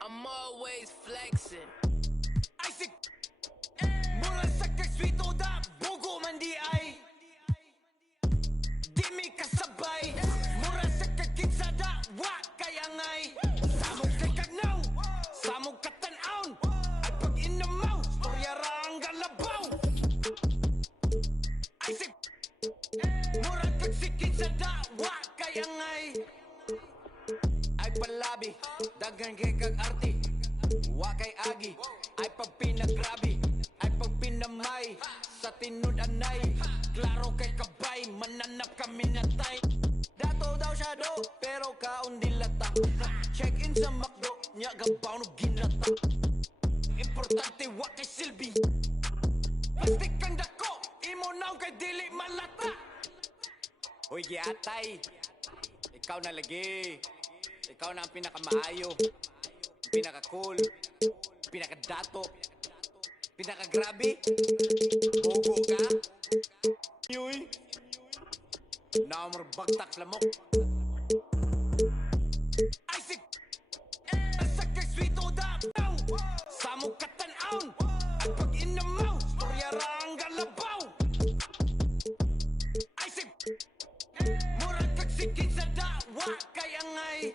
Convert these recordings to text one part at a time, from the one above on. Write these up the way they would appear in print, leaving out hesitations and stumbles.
I'm always flexing. Isaac, mula sa kaswito da bugo man di ay. Di mi kasabay, mura sa kakitsa da wa kayangay. Samog kay kagnaw, samog katanaon. At pag inamaw, storya ra ang galabaw. Isaac, mura kagsikitsa da wa kayangay. Ay palabi, dagan kay kag arti. Wa kay agi, ay pag pinagrabi. Ay pag pinamay, sa tinud anay. Klaro kay kabay, mananap kami natay. Dato daw siya do, pero kaon dilata. Check in sa McDo, nya gabaw no ginata. Importante wa kay silbi. Plastic kang dako, imo naw kay dili malata. Hoy giatay, ikaw na lagi. Ikaw na ang pinakamaayo, pinaka-cool, pinaka-dato, pinaka-grabe. Bugo ka. Yoy. Naamarbagtak lamok. Isaac. Sa kaswito da. Samog katanaon. At pag inamaw, storya ra ang galabaw. Isaac. Murag kagsikit sa dawa kayangay.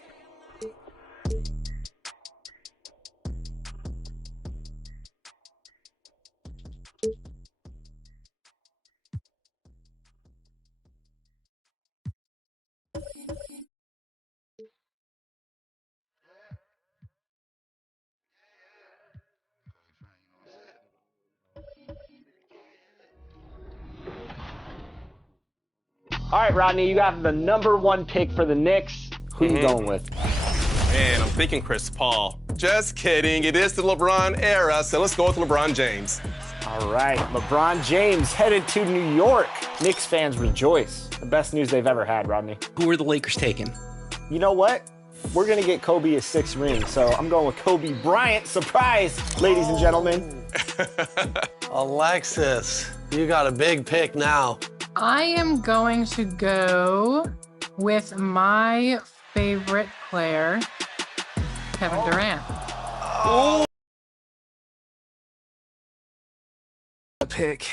All right, Rodney, you got the #1 pick for the Knicks. Who you going with? Man, I'm thinking Chris Paul. Just kidding. It is the LeBron era, so let's go with LeBron James. All right, LeBron James headed to New York. Knicks fans rejoice. The best news they've ever had, Rodney. Who are the Lakers taking? You know what? We're going to get Kobe a 6th ring, so I'm going with Kobe Bryant. Surprise, ladies and gentlemen. Alexis, you got a big pick now. I am going to go with my favorite player, Kevin Durant. Oh. Pick.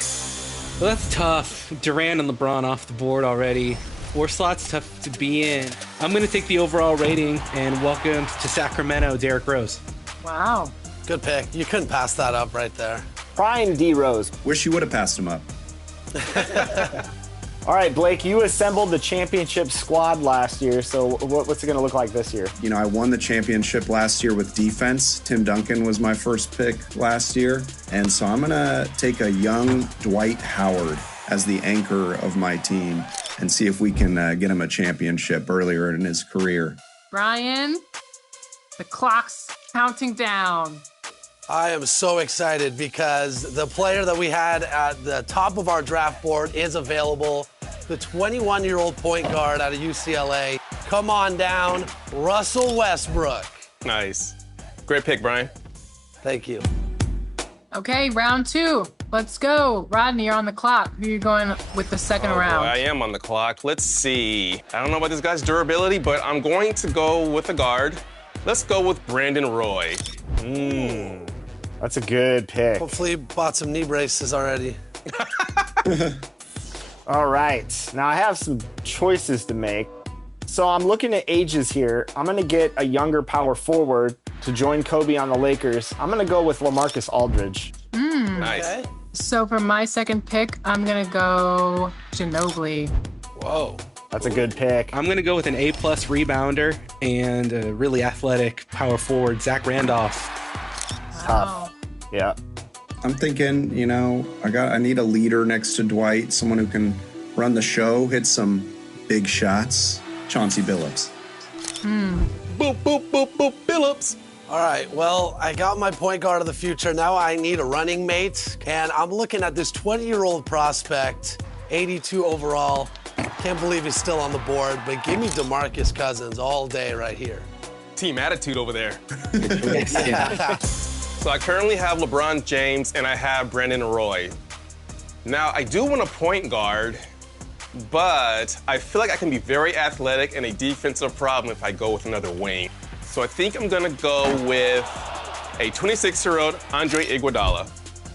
Well, that's tough. Durant and LeBron off the board already. 4 slots tough to be in. I'm going to take the overall rating and welcome to Sacramento, Derrick Rose. Wow. Good pick. You couldn't pass that up right there. Prime D Rose. Wish you would have passed him up. All right, Blake, you assembled the championship squad last year, so what's it going to look like this year? You know, I won the championship last year with defense. Tim Duncan was my first pick last year. And so I'm going to take a young Dwight Howard as the anchor of my team and see if we can get him a championship earlier in his career. Brian, the clock's counting down. I am so excited because the player that we had at the top of our draft board is available. The 21-year-old point guard out of UCLA. Come on down, Russell Westbrook. Nice. Great pick, Brian. Thank you. Okay, round 2. Let's go. Rodney, you're on the clock. Who are you going with the second round? Boy, I am on the clock. Let's see. I don't know about this guy's durability, but I'm going to go with a guard. Let's go with Brandon Roy. That's a good pick. Hopefully you bought some knee braces already. All right. Now, I have some choices to make. So I'm looking at ages here. I'm going to get a younger power forward to join Kobe on the Lakers. I'm going to go with LaMarcus Aldridge. Nice. Okay. So for my second pick, I'm going to go Ginobili. Whoa. That's a good pick. I'm going to go with an A-plus rebounder and a really athletic power forward, Zach Randolph. Tough. Yeah. I'm thinking, you know, I need a leader next to Dwight, someone who can run the show, hit some big shots. Chauncey Billups. Boop, boop, boop, boop, Billups. All right, well, I got my point guard of the future. Now I need a running mate, and I'm looking at this 20-year-old prospect, 82 overall. Can't believe he's still on the board, but give me DeMarcus Cousins all day right here. Team attitude over there. So I currently have LeBron James and I have Brandon Roy. Now, I do want a point guard, but I feel like I can be very athletic and a defensive problem if I go with another wing. So I think I'm gonna go with a 26-year-old Andre Iguodala.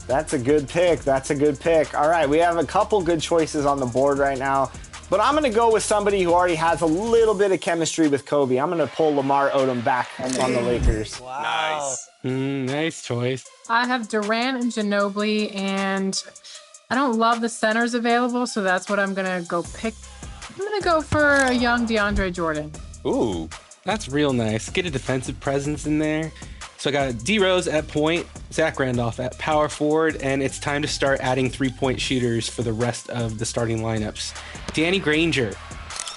That's a good pick. That's a good pick. All right, we have a couple good choices on the board right now, but I'm going to go with somebody who already has a little bit of chemistry with Kobe. I'm going to pull Lamar Odom back on the Lakers. Wow. Nice. Nice choice. I have Durant and Ginobili, and I don't love the centers available, so that's what I'm going to go pick. I'm going to go for a young DeAndre Jordan. Ooh. That's real nice. Get a defensive presence in there. So I got D Rose at point, Zach Randolph at power forward, and it's time to start adding 3-point shooters for the rest of the starting lineups. Danny Granger,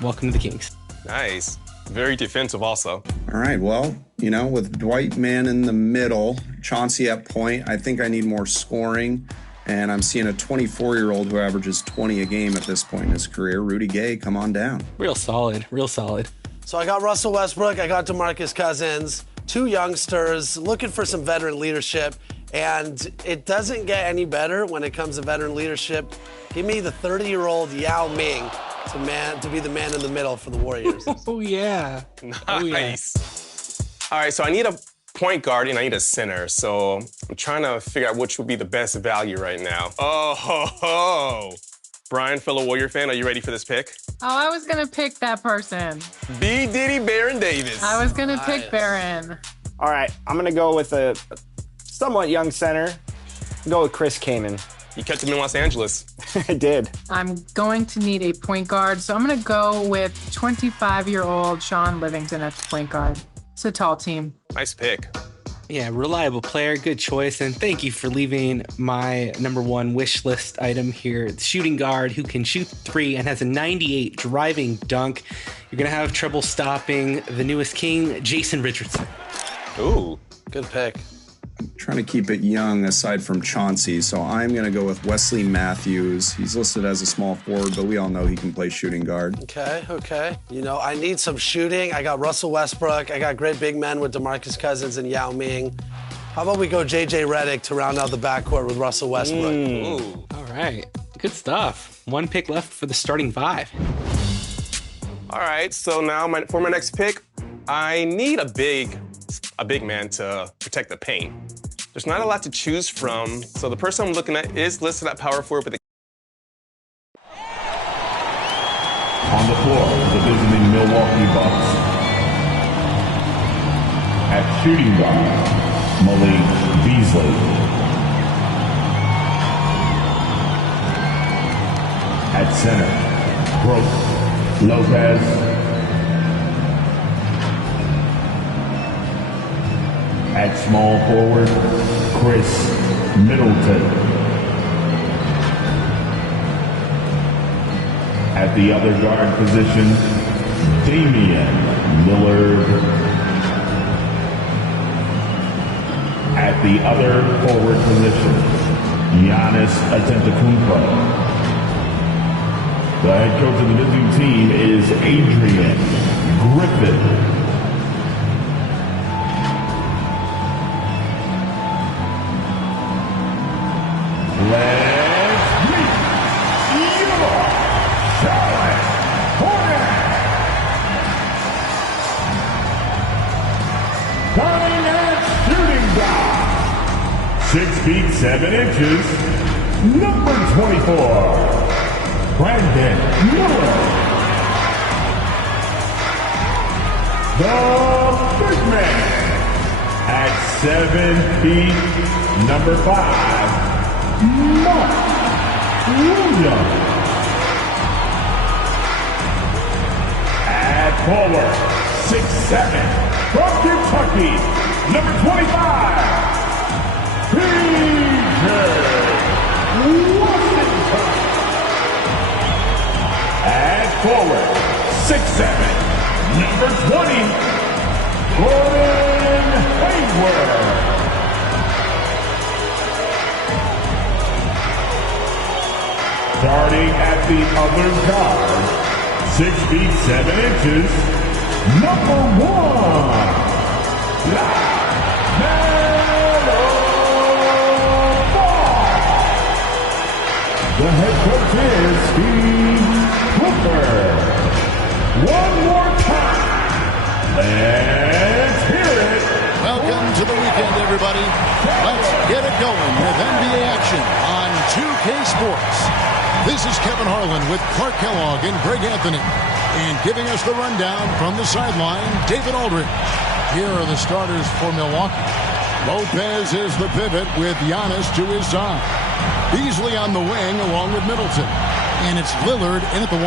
welcome to the Kings. Nice. Very defensive also. All right, well, with Dwight man in the middle, Chauncey at point, I think I need more scoring. And I'm seeing a 24-year-old who averages 20 a game at this point in his career. Rudy Gay, come on down. Real solid, real solid. So I got Russell Westbrook, I got DeMarcus Cousins, two youngsters looking for some veteran leadership. And it doesn't get any better when it comes to veteran leadership. Give me the 30-year-old Yao Ming to be the man in the middle for the Warriors. Oh, yeah. Nice. All right, so I need a point guard and I need a center. So I'm trying to figure out which would be the best value right now. Oh, ho, ho. Brian, fellow Warrior fan, are you ready for this pick? Oh, I was going to pick that person. B. Diddy Baron Davis. I was going to pick Baron. All right, I'm going to go with a somewhat young center. Go with Chris Kaman. You kept him in Los Angeles. I did. I'm going to need a point guard, so I'm going to go with 25-year-old Sean Livingston at the point guard. It's a tall team. Nice pick. Yeah, reliable player, good choice, and thank you for leaving my number one wish list item here. The shooting guard who can shoot three and has a 98 driving dunk. You're going to have trouble stopping the newest king, Jason Richardson. Ooh. Good pick. I'm trying to keep it young aside from Chauncey, so I'm going to go with Wesley Matthews. He's listed as a small forward, but we all know he can play shooting guard. Okay. I need some shooting. I got Russell Westbrook. I got great big men with DeMarcus Cousins and Yao Ming. How about we go J.J. Redick to round out the backcourt with Russell Westbrook? Ooh. All right, good stuff. One pick left for the starting five. All right, so now for my next pick, I need a big man to protect the paint. There's not a lot to choose from, so the person I'm looking at is listed at power forward, but On the floor, the visiting Milwaukee Bucks. At shooting guard, Malik Beasley. At center, Brook Lopez. At small forward, Chris Middleton. At the other guard position, Damian Lillard. At the other forward position, Giannis Antetokounmpo. The head coach of the visiting team is Adrian Griffin. Let's meet your Charlotte Hornets. Starting at shooting guard, 6 feet 7 inches, number 24, Brandon Miller. The big man at 7 feet, number 5. Mark Williams. At forward, 6'7", from Kentucky, number 25, PJ Washington. At forward, 6'7", number 20, Gordon Hayward. Starting at the other guard, 6 feet 7 inches, number 1, LaMelo Ball. The head coach is Steve Cooper. One more time. Let's hear to the weekend, everybody. Let's get it going with NBA action on 2K Sports. This is Kevin Harlan with Clark Kellogg and Greg Anthony. And giving us the rundown from the sideline, David Aldridge. Here are the starters for Milwaukee. Lopez is the pivot with Giannis to his side. Beasley on the wing along with Middleton. And it's Lillard in at the 1.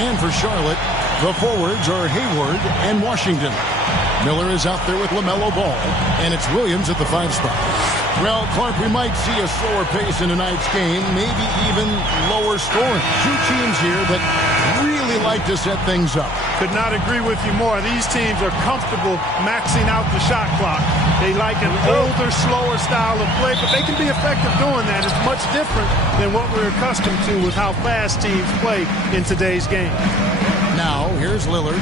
And for Charlotte, the forwards are Hayward and Washington. Miller is out there with LaMelo Ball, and it's Williams at the 5 spot. Well, Clark, we might see a slower pace in tonight's game, maybe even lower scoring. Two teams here that really like to set things up. Could not agree with you more. These teams are comfortable maxing out the shot clock. They like an older, slower style of play, but they can be effective doing that. It's much different than what we're accustomed to with how fast teams play in today's game. Now, here's Lillard.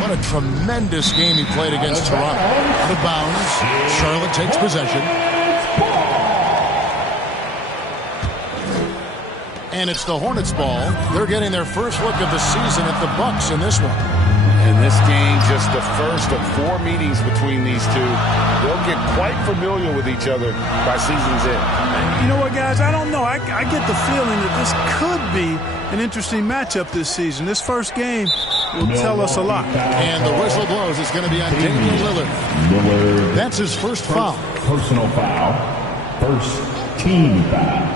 What a tremendous game he played against Toronto. Out of bounds. Charlotte takes possession. And it's the Hornets ball. They're getting their first look of the season at the Bucks in this one. And this game, just the first of 4 meetings between these two. They'll get quite familiar with each other by season's end. You know what, guys? I don't know. I get the feeling that this could be an interesting matchup this season. This first game will tell us a lot. And the whistle blows. It's going to be on Damian Lillard. That's his first foul. Personal foul. First team foul.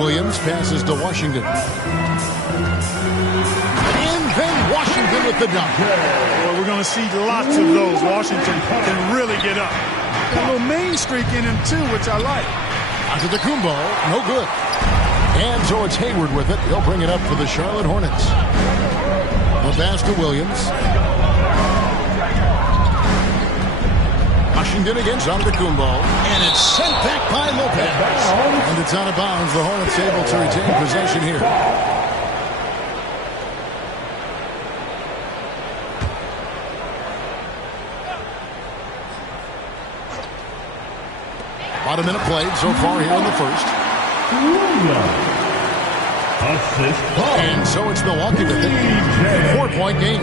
Williams passes to Washington. And then Washington with the dunk. Well, we're going to see lots of those. Washington can really get up. Got a little main streak in him, too, which I like. Onto the Kumbo. No good. And so it's Hayward with it. He'll bring it up for the Charlotte Hornets. The pass to Williams. Washington against Antetokounmpo, and it's sent back by Lopez. And it's out of bounds. The Hornets able to retain possession here. About a minute played so far here in the first. And so it's Milwaukee with it. 4-point game.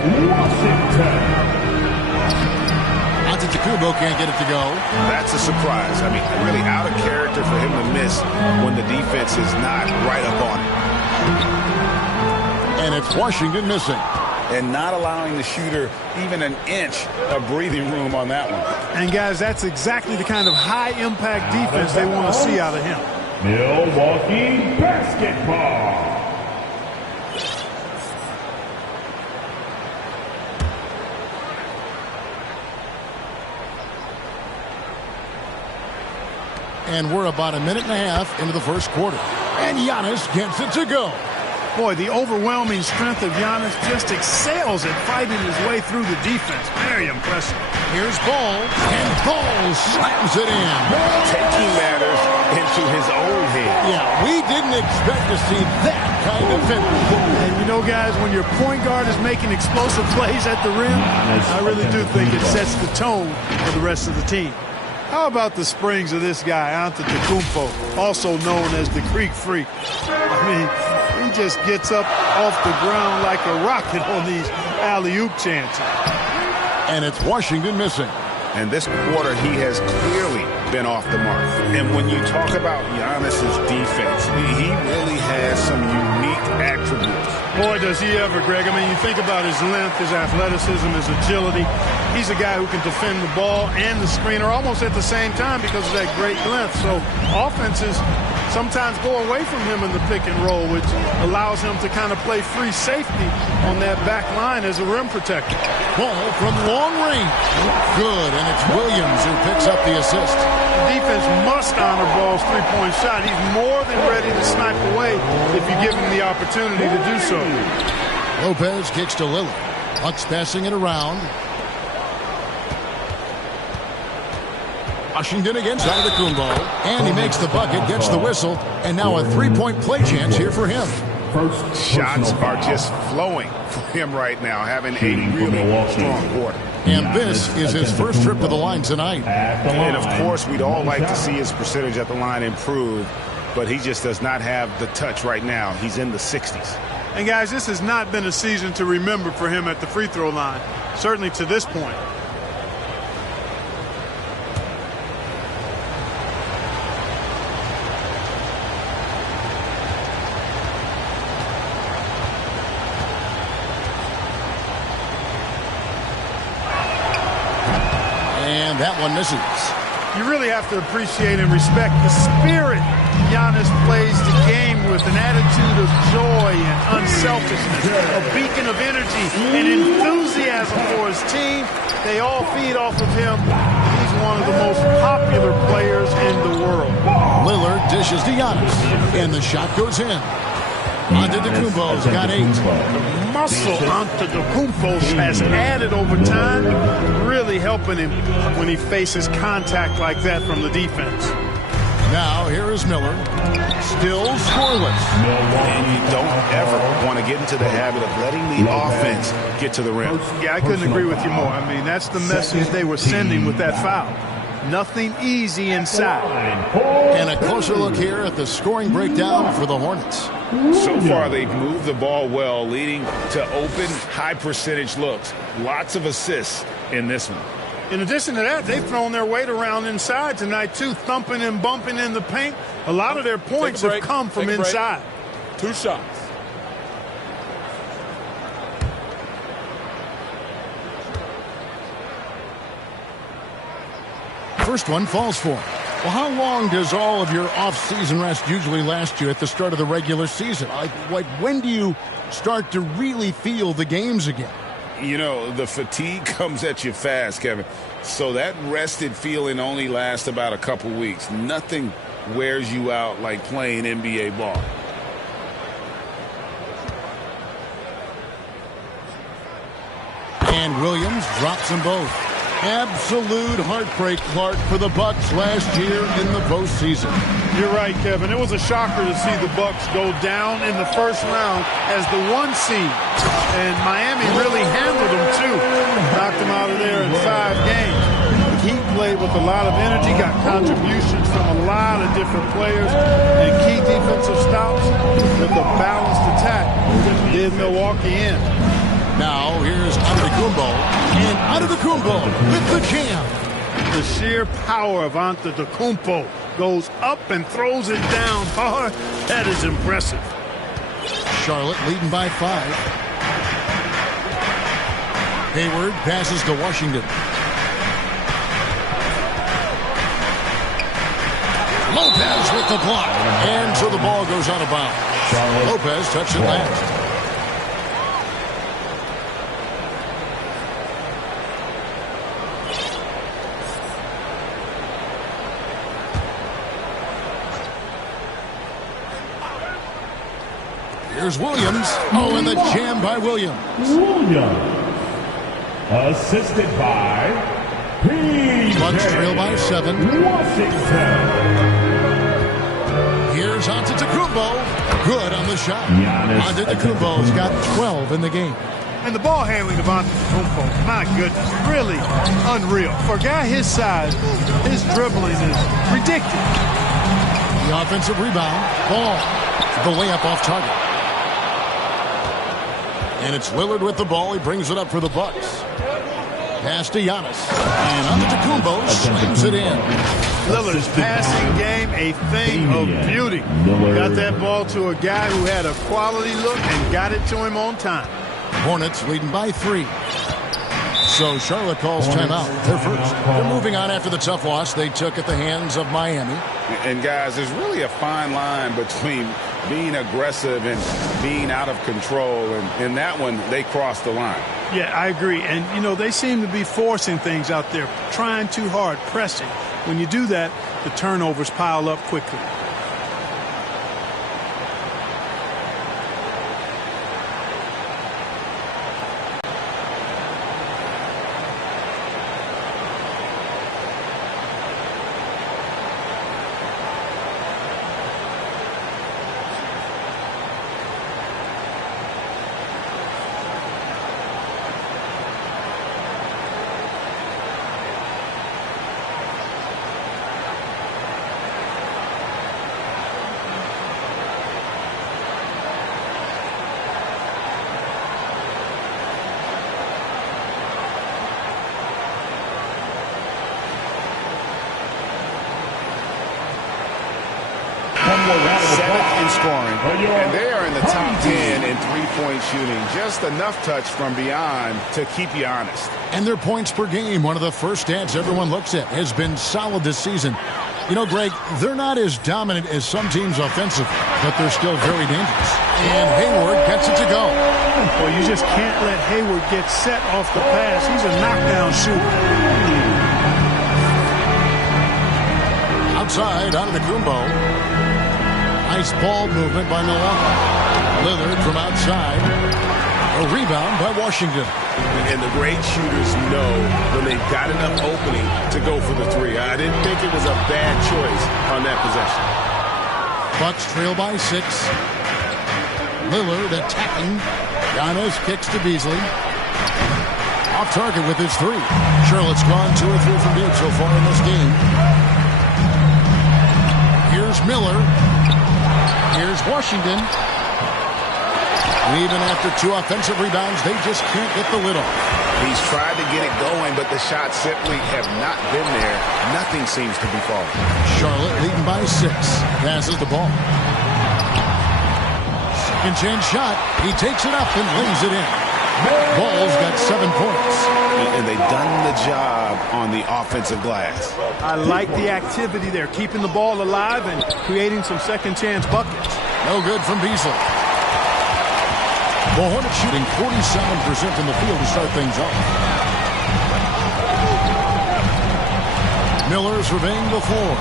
Antetokounmpo can't get it to go. That's a surprise. I mean, really out of character for him to miss when the defense is not right up on it. And it's Washington missing. And not allowing the shooter even an inch of breathing room on that one. And, guys, that's exactly the kind of high-impact defense they want to see out of him. Milwaukee basketball. And we're about a minute and a half into the first quarter. And Giannis gets it to go. Boy, the overwhelming strength of Giannis just excels at fighting his way through the defense. Very impressive. Here's Ball, and Ball slams it in. Taking matters into his own hand. Yeah, we didn't expect to see that kind of finish. And you know, guys, when your point guard is making explosive plays at the rim, I really do think it sets the tone for the rest of the team. How about the springs of this guy, Antetokounmpo, also known as the Greek Freak? I mean, he just gets up off the ground like a rocket on these alley-oop chances. And it's Washington missing. And this quarter, he has clearly been off the mark. And when you talk about Giannis's defense, he really has some unique attributes. Boy, does he ever, Greg. I mean, you think about his length, his athleticism, his agility. He's a guy who can defend the ball and the screener almost at the same time because of that great length. So offenses sometimes go away from him in the pick and roll, which allows him to kind of play free safety on that back line as a rim protector. Ball from long range. Good, and it's Williams who picks up the assist. The defense must honor Ball's three-point shot. He's more than ready to snipe away if you give him the opportunity to do so. Lopez kicks to Lillard. Bucks passing it around. Washington against Antetokounmpo, and he makes the bucket, gets the whistle, and now a three-point play chance here for him. Shots are just flowing for him right now, having a really strong quarter. And this is his first trip to the line tonight. And, of course, we'd all like to see his percentage at the line improve, but he just does not have the touch right now. He's in the 60s. And, guys, this has not been a season to remember for him at the free throw line, certainly to this point. And that one misses. You really have to appreciate and respect the spirit Giannis plays the game with, an attitude of joy and unselfishness, a beacon of energy and enthusiasm for his team. They all feed off of him. He's one of the most popular players in the world. Lillard dishes to Giannis, and the shot goes in. Antetokounmpo's got 8. The muscle Antetokounmpo has added over time, really helping him when he faces contact like that from the defense. Now here is Miller, still scoreless. And you don't ever want to get into the habit of letting the offense get to the rim. Yeah, I couldn't agree with you more. I mean, that's the message they were sending with that foul. Nothing easy inside. And a closer look here at the scoring breakdown for the Hornets. So far, they've moved the ball well, leading to open, high-percentage looks. Lots of assists in this one. In addition to that, they've thrown their weight around inside tonight, too, thumping and bumping in the paint. A lot of their points have come from inside. 2 shots. First one falls for him. Well, how long does all of your off-season rest usually last you at the start of the regular season? Like when do you start to really feel the games again? You know, the fatigue comes at you fast, Kevin. So that rested feeling only lasts about a couple weeks. Nothing wears you out like playing NBA ball. And Williams drops them both. Absolute heartbreak, Clark, for the Bucks last year in the postseason. You're right, Kevin. It was a shocker to see the Bucks go down in the first round as the 1 seed. And Miami really handled them, too. Knocked them out of there in 5 games. He played with a lot of energy, got contributions from a lot of different players, and key defensive stops with a balanced attack did Milwaukee in. Now here's Antetokounmpo, and Antetokounmpo with the jam. The sheer power of Antetokounmpo goes up and throws it down hard. That is impressive. Charlotte leading by 5. Hayward passes to Washington. Lopez with the block, and so the ball goes out of bounds. Lopez touched it last. Here's Williams. Oh, and the jam by Williams. Williams. Assisted by Bucks trail by 7. Washington. Here's Antetokounmpo. Good on the shot. Antetokounmpo's got 12 in the game. And the ball handling of Antetokounmpo, my goodness, really unreal. For a guy his size, his dribbling is ridiculous. The offensive rebound. Ball. The layup off target. And it's Lillard with the ball. He brings it up for the Bucks. Pass to Giannis. And Antetokounmpo slams it in. Lillard's passing game, a thing of beauty. Got that ball to a guy who had a quality look and got it to him on time. Hornets leading by 3. So Charlotte calls timeout. They're first. They're moving on after the tough loss they took at the hands of Miami. And guys, there's really a fine line between being aggressive and being out of control. And in that one, they crossed the line. Yeah, I agree. And, you know, they seem to be forcing things out there, trying too hard, pressing. When you do that, the turnovers pile up quickly. 7th in scoring, and they are in the top 10 in three-point shooting. Just enough touch from beyond to keep you honest. And their points per game, one of the first stats everyone looks at, has been solid this season. You know, Greg, they're not as dominant as some teams offensively, but they're still very dangerous. And Hayward gets it to go. Well, you just can't let Hayward get set off the pass. He's a knockdown shooter. Outside, out of the Kumbo. Nice ball movement by Milwaukee. Lillard from outside. A rebound by Washington. And the great shooters know when they've got enough opening to go for the three. I didn't think it was a bad choice on that possession. Bucks trail by 6. Lillard attacking. Giannis kicks to Beasley. Off target with his 3. Charlotte's gone 2 or 3 from deep so far in this game. Here's Miller. Here's Washington. Even after 2 offensive rebounds, they just can't get the lid off. He's tried to get it going, but the shots simply have not been there. Nothing seems to be falling. Charlotte leading by 6. Passes the ball. Second chance shot. He takes it up and lays it in. Ball's got 7 points. And they've done the job on the offensive glass. I like the activity there, keeping the ball alive and creating some second chance buckets. No good from Beasley. The Hornets shooting 47% from the field to start things off. Miller surveying the floor.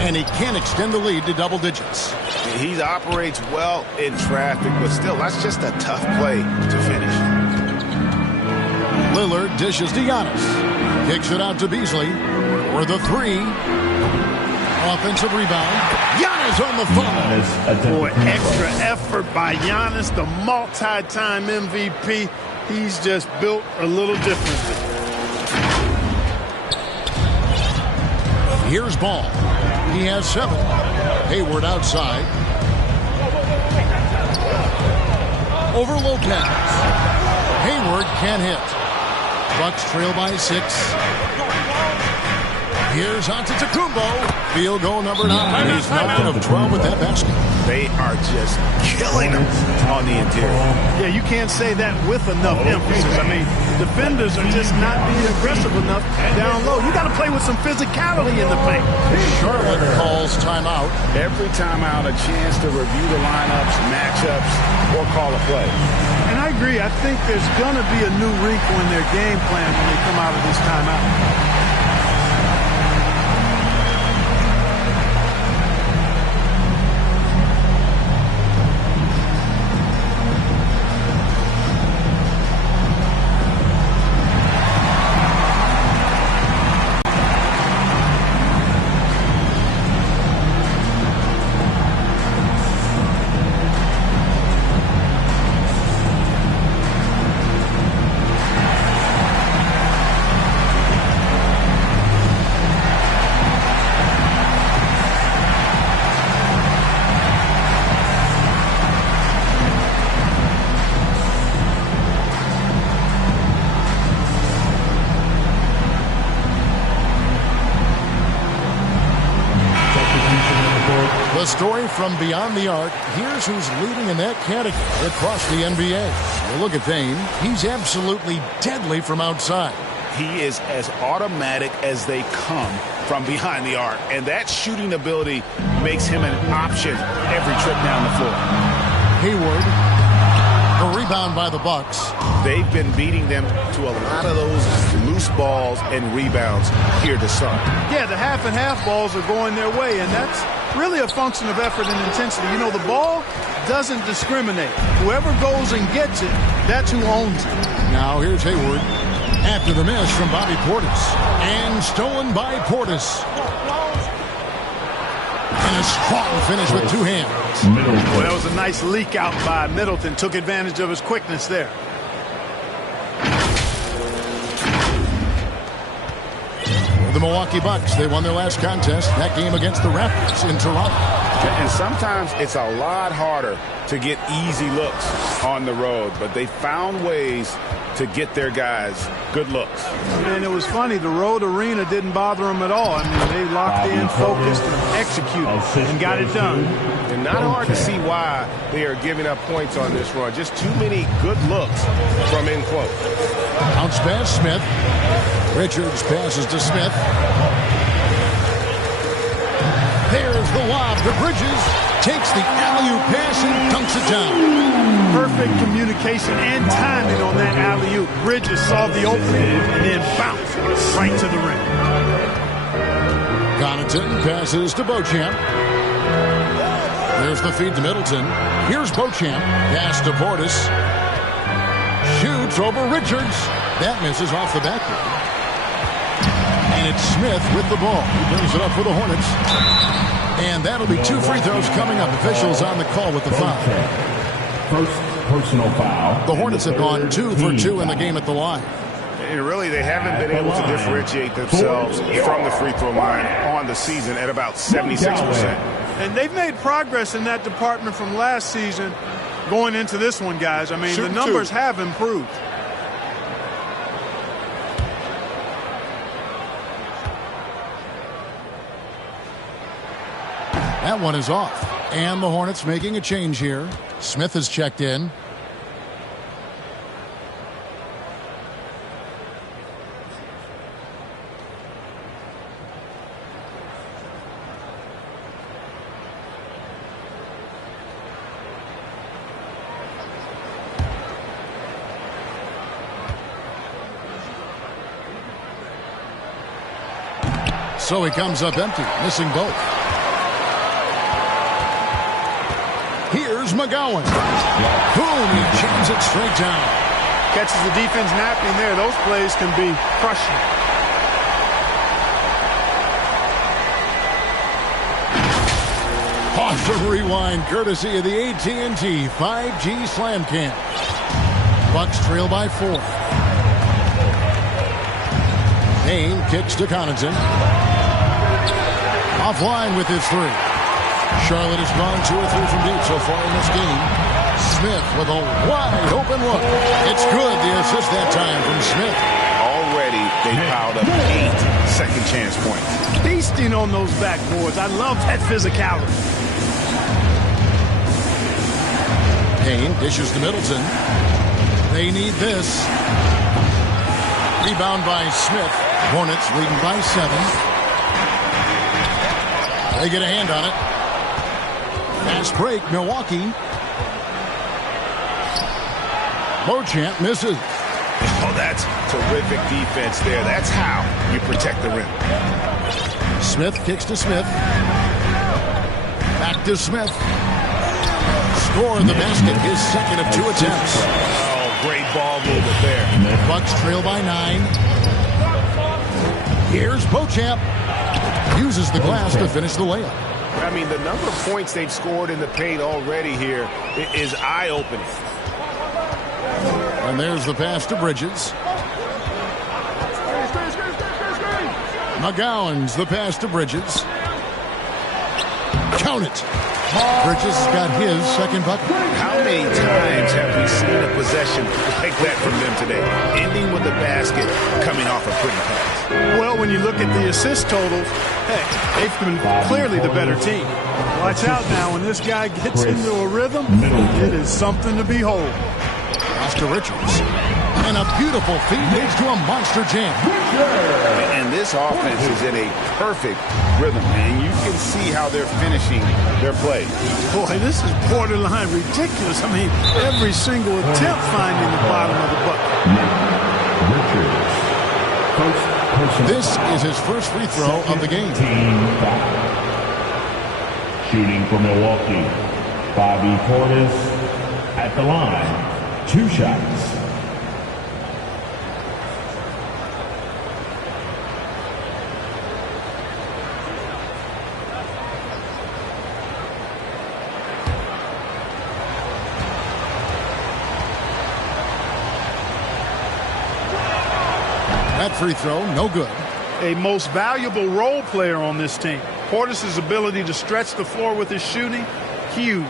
And he can't extend the lead to double digits. He operates well in traffic, but still, that's just a tough play to finish. Lillard dishes to Giannis. Kicks it out to Beasley for the 3. Offensive rebound. Giannis on the follow. Boy, extra effort by Giannis, the multi-time MVP. He's just built a little differently. Here's Ball. He has 7. Hayward outside. Over Lopez. Hayward can't hit. Bucks trail by 6. Here's Antetokounmpo. Field goal number 9. He's 9 of 12 with that basket. They are just killing them on the interior. Yeah, you can't say that with enough emphasis. I mean, defenders are just not being aggressive enough down low. You got to play with some physicality in the paint. Charlotte calls timeout. Every timeout, a chance to review the lineups, matchups, or call a play. And I agree. I think there's going to be a new wrinkle in their game plan when they come out of this timeout. The story from beyond the arc. Here's who's leading in that category across the NBA. You look at Dame. He's absolutely deadly from outside. He is as automatic as they come from behind the arc. And that shooting ability makes him an option every trip down the floor. Hayward. A rebound by the Bucks. They've been beating them to a lot of those loose balls and rebounds here to start. Yeah, the half and half balls are going their way, and that's really a function of effort and intensity. You know, the ball doesn't discriminate. Whoever goes and gets it, that's who owns it. Now here's Hayward after the miss from Bobby Portis. And stolen by Portis. And a strong finish with 2 hands. Well, that was a nice leak out by Middleton. Took advantage of his quickness there. The The Milwaukee Bucks, they won their last contest, that game against the Raptors in Toronto. And sometimes it's a lot harder to get easy looks on the road, but they found ways to get their guys good looks. And it was funny, the road arena didn't bother them at all. I mean, they locked in, focused, and executed, and got it done. And not hard to see why they are giving up points on this run. Just too many good looks from in close. Bounce pass, Smith. Richards passes to Smith. There's the lob to Bridges. Takes the alley-oop pass and dunks it down. Perfect communication and timing on that alley-oop. Bridges saw the opening and then bounced right to the rim. Connaughton passes to Beauchamp. There's the feed to Middleton. Here's Beauchamp. Pass to Portis. Shoots over Richards. That misses off the backboard. And it's Smith with the ball. He brings it up for the Hornets. And that'll be 2 free throws coming up. Officials on the call with the foul. First personal foul. The Hornets have gone 2 for 2 in the game at the line. And really, they haven't been able to differentiate themselves from the free throw line on the season at about 76%. And they've made progress in that department from last season going into this one, guys. I mean, the numbers have improved. That one is off. And the Hornets making a change here. Smith has checked in. So he comes up empty, missing both. Here's McGowan. Boom, he jams it straight down. Catches the defense napping there. Those plays can be crushing. Awesome rewind, courtesy of the AT&T 5G Slam Cam. Bucks trail by 4. Payne kicks to Connaughton. Offline with his 3. Charlotte has gone 2 or 3 from deep so far in this game. Smith with a wide open look. It's good, the assist that time from Smith. Already, they piled up 8 second chance points. Feasting on those backboards. I love that physicality. Payne dishes to Middleton. They need this. Rebound by Smith. Hornets leading by 7. They get a hand on it. Fast break, Milwaukee. Beauchamp misses. Oh, that's terrific defense there. That's how you protect the rim. Smith kicks to Smith. Back to Smith. Score the basket, his second of 2 attempts. Oh, great ball movement there. Bucks trail by 9. Here's Beauchamp. Uses the glass to finish the layup. I mean, the number of points they've scored in the paint already here is eye-opening. And there's the pass to Bridges. McGowan's the pass to Bridges. Count it. Bridges has got his second bucket. How many times have we seen a possession like that from them today? Ending with the basket, coming off a pretty pass. Well, when you look at the assist totals, heck, they've been clearly the better team. Watch out now, when this guy gets into a rhythm, it is something to behold. Pass to Richards. And a beautiful feed leads to a monster jam. And this offense is in a perfect rhythm, and you can see how they're finishing their play. Boy, this is borderline ridiculous. I mean, every single attempt finding the bottom of the bucket. This is his first free throw of the game. Shooting for Milwaukee, Bobby Portis at the line. 2 shots. That free throw, no good. a most valuable role player on this team. Portis' ability to stretch the floor with his shooting, huge.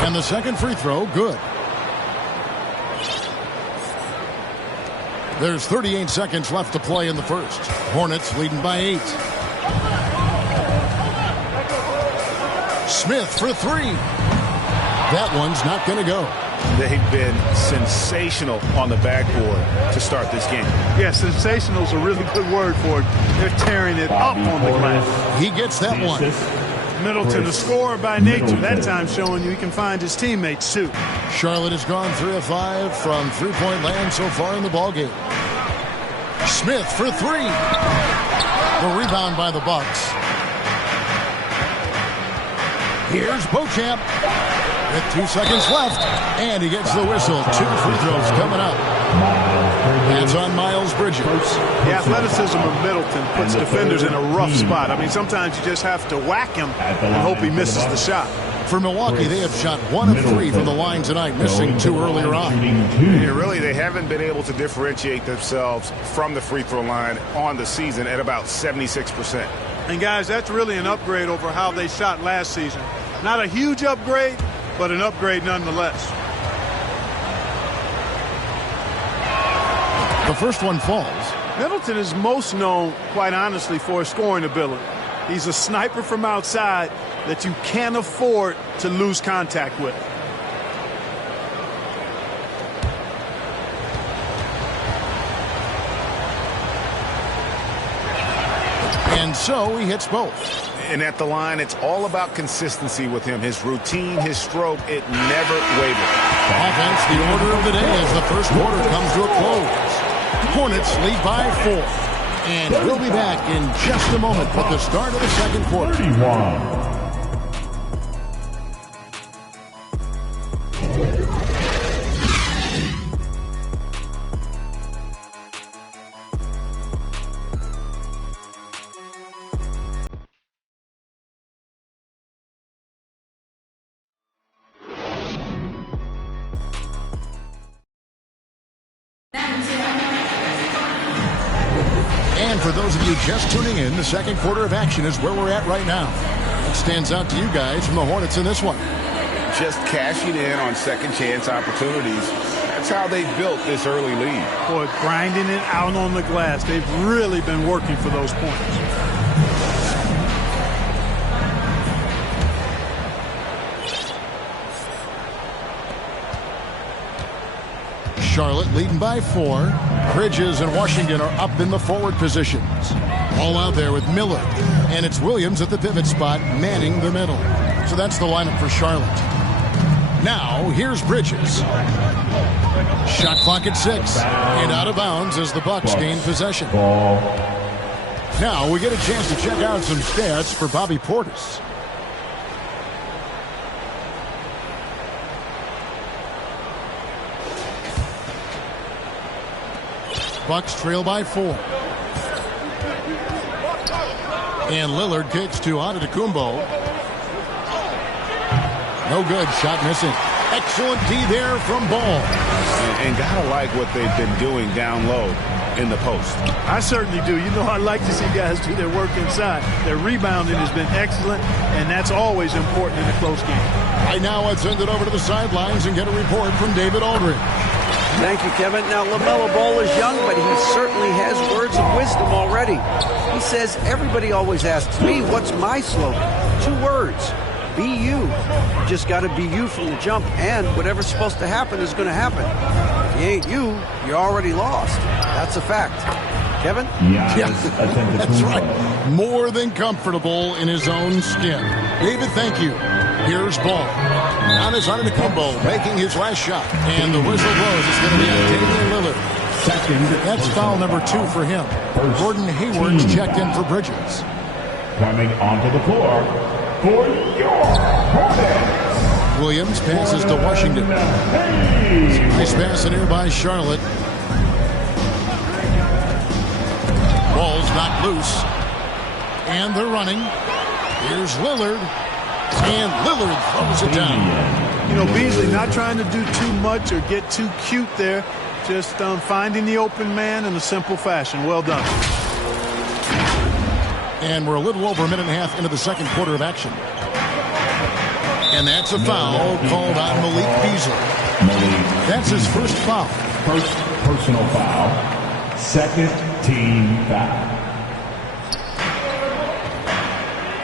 And the second free throw, good. There's 38 seconds left to play in the first. Hornets leading by 8. Smith for 3. That one's not going to go. They've been sensational on the backboard to start this game. Yeah, sensational is a really good word for it. They're tearing it up on the glass. He gets that one. Middleton, a scorer by nature, that time showing you he can find his teammates too. Charlotte has gone 3 of 5 from three-point land so far in the ballgame. Smith for 3. The rebound by the Bucks. Here's Beauchamp with 2 seconds left, and he gets the whistle. 2 free throws coming up. That's on Miles Bridges. The athleticism of Middleton puts defenders in a rough spot. I mean, sometimes you just have to whack him and hope he misses the shot. For Milwaukee, they have shot 1 of 3 from the line tonight, missing 2 earlier on. Yeah, really, they haven't been able to differentiate themselves from the free throw line on the season at about 76%. And guys, that's really an upgrade over how they shot last season. Not a huge upgrade, but an upgrade nonetheless. The first one falls. Middleton is most known, quite honestly, for his scoring ability. He's a sniper from outside that you can't afford to lose contact with. And so he hits both. And at the line, it's all about consistency with him. His routine, his stroke, it never wavers. Offense, the order of the day as the first quarter comes to a close. Hornets lead by 4. And we'll be back in just a moment with the start of the second quarter. 31. And for those of you just tuning in, the second quarter of action is where we're at right now. What stands out to you guys from the Hornets in this one? Just cashing in on second chance opportunities. That's how they built this early lead. Boy, grinding it out on the glass. They've really been working for those points. Charlotte leading by 4. Bridges and Washington are up in the forward positions. All out there with Miller. And it's Williams at the pivot spot, manning the middle. So that's the lineup for Charlotte. Now, here's Bridges. Shot clock at 6. And out of bounds as the Bucks gain possession. Now we get a chance to check out some stats for Bobby Portis. Bucks trail by 4. And Lillard kicks to Antetokounmpo. No good. Shot missing. Excellent D there from Ball. And gotta like what they've been doing down low in the post. I certainly do. You know, I like to see guys do their work inside. Their rebounding has been excellent, and that's always important in a close game. Right now, let's send it over to the sidelines and get a report from David Aldridge. Thank you, Kevin. Now, LaMelo Ball is young, but he certainly has words of wisdom already. He says, everybody always asks me, what's my slogan? 2 words. Be you. You just got to be you from the jump, and whatever's supposed to happen is going to happen. If you ain't you, you're already lost. That's a fact. Kevin? Yeah, that's right. More than comfortable in his own skin. David, thank you. Here's Ball. Giannis Antetokounmpo making his last shot. And the whistle blows. It's going to be on Damian Lillard. That's foul number 2 for him. Gordon Hayward's checked in for Bridges. Coming onto the floor for your Hornets. Williams passes to Washington. Nice pass in here by Charlotte. Ball's knocked loose. And they're running. Here's Lillard. And Lillard throws it down. You know, Beasley not trying to do too much or get too cute there. Just finding the open man in a simple fashion. Well done. And we're a little over a minute and a half into the second quarter of action. And that's a foul called on Malik Beasley. That's his first foul. First personal foul. Second team foul.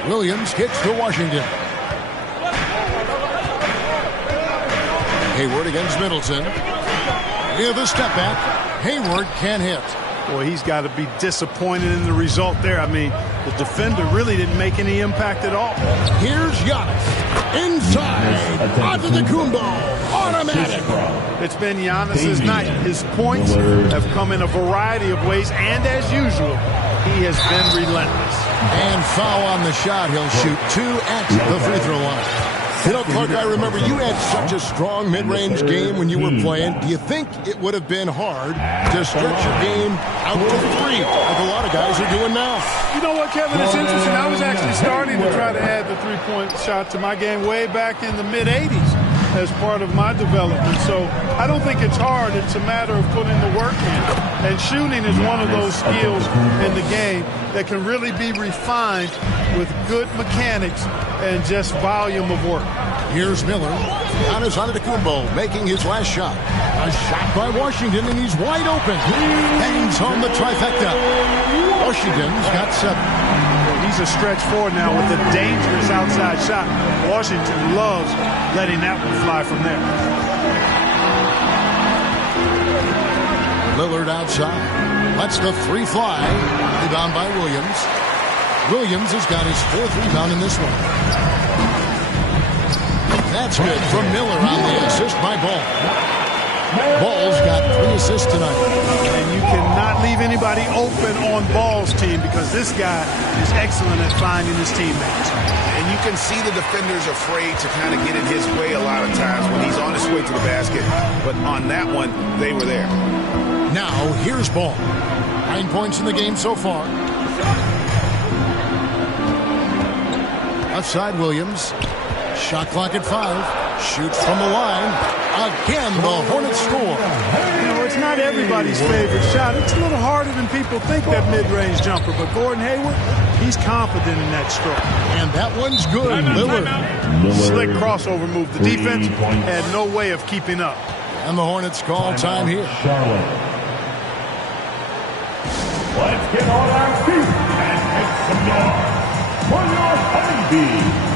Williams kicks to Washington. Hayward against Middleton. With a step back. Hayward can't hit. Boy, he's got to be disappointed in the result there. I mean, the defender really didn't make any impact at all. Here's Giannis. Inside. Antetokounmpo. Automatic. It's been Giannis's night. His points have come in a variety of ways, and as usual, he has been relentless. And foul on the shot. He'll shoot 2 at the free throw line. You know, Clark, I remember you had such a strong mid-range game when you were playing. Do you think it would have been hard to stretch your game out to 3, like a lot of guys are doing now? You know what, Kevin? It's interesting. I was actually starting to try to add the three-point shot to my game way back in the mid-'80s as part of my development. So I don't think it's hard. It's a matter of putting the work in. And shooting is one of those skills in the game that can really be refined with good mechanics and just volume of work. Here's Miller. Giannis Antetokounmpo making his last shot. A shot by Washington, and he's wide open. Hangs on the trifecta. Washington's got 7. He's a stretch forward now with a dangerous outside shot. Washington loves letting that one fly from there. Lillard outside. Lets the 3 fly. Rebound by Williams. Williams has got his 4th rebound in this one. That's good from Miller on the assist by Ball. Ball's got 3 assists tonight. And you cannot leave anybody open on Ball's team because this guy is excellent at finding his teammates. And you can see the defenders afraid to kind of get in his way a lot of times when he's on his way to the basket. But on that one, they were there. Now, here's Ball. 9 points in the game so far. Outside Williams. Shot clock at 5. Shoots from the line. Again, the Hornets score. You know, it's not everybody's favorite shot. It's a little harder than people think, that mid-range jumper. But Gordon Hayward, he's confident in that stroke. And that one's good. Lillard. Slick crossover move. The defense had no way of keeping up. And the Hornets call time here. Charlotte. Let's get on our feet and make some noise for your honeybees.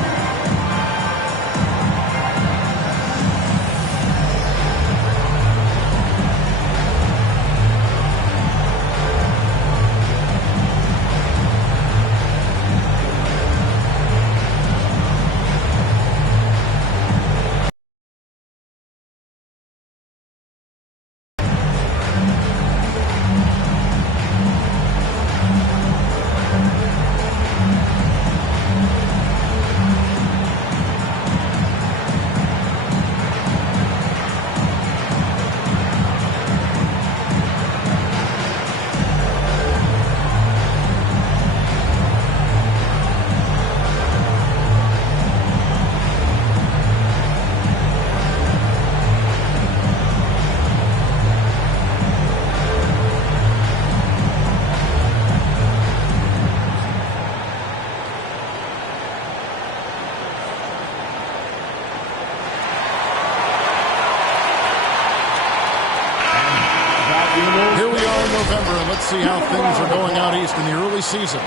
See how things are going out east in the early season.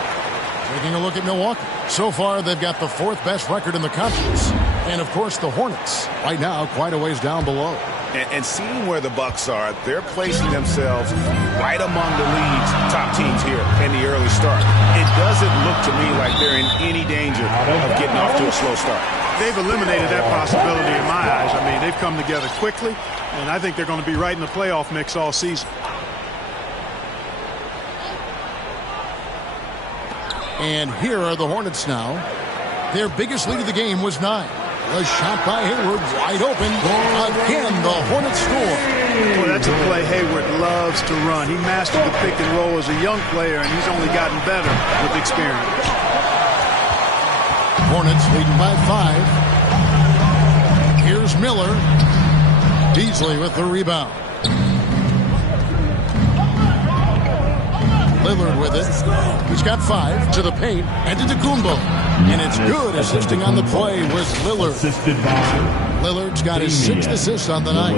Taking a look at Milwaukee. So far, they've got the 4th best record in the conference. And, of course, the Hornets, right now, quite a ways down below. And seeing where the Bucks are, they're placing themselves right among the league's top teams here in the early start. It doesn't look to me like they're in any danger of getting off to a slow start. They've eliminated that possibility in my eyes. I mean, they've come together quickly, and I think they're going to be right in the playoff mix all season. And here are the Hornets now. Their biggest lead of the game was 9. The shot by Hayward, wide open. Again, the Hornets score. Boy, that's a play Hayward loves to run. He mastered the pick and roll as a young player, and he's only gotten better with experience. Hornets leading by 5. Here's Miller. Beasley with the rebound. Lillard with it. He's got 5 to the paint and to Kumbo. And it's good. Assisting on the play was Lillard. Lillard's got his 6th assist on the night.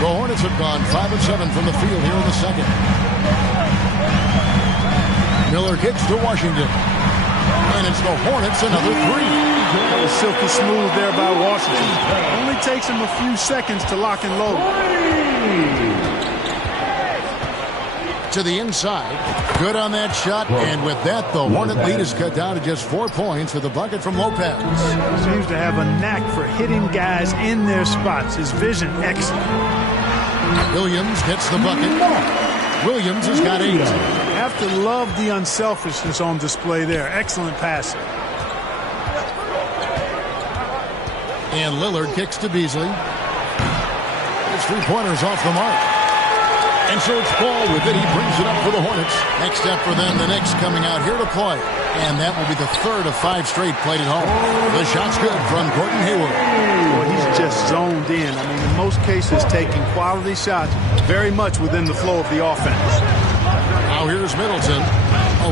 The Hornets have gone 5 of 7 from the field here in the second. Miller kicks to Washington. And it's the Hornets another 3. That was silky smooth there by Washington. Only takes him a few seconds to lock and load. To the inside. Good on that shot. And with that, the Hornet lead is cut down to just 4 points with a bucket from Lopez. Seems to have a knack for hitting guys in their spots. His vision excellent. Williams gets the bucket. Williams has got 8. Have to love the unselfishness on display there. Excellent passing. And Lillard kicks to Beasley. His 3-pointers off the mark. And so it's Ball with it. He brings it up for the Hornets. Next step for them, the Knicks coming out here to play. And that will be the 3rd of 5 straight played at home. The shot's good from Gordon Hayward. Boy, he's just zoned in. I mean, in most cases, taking quality shots very much within the flow of the offense. Now here's Middleton.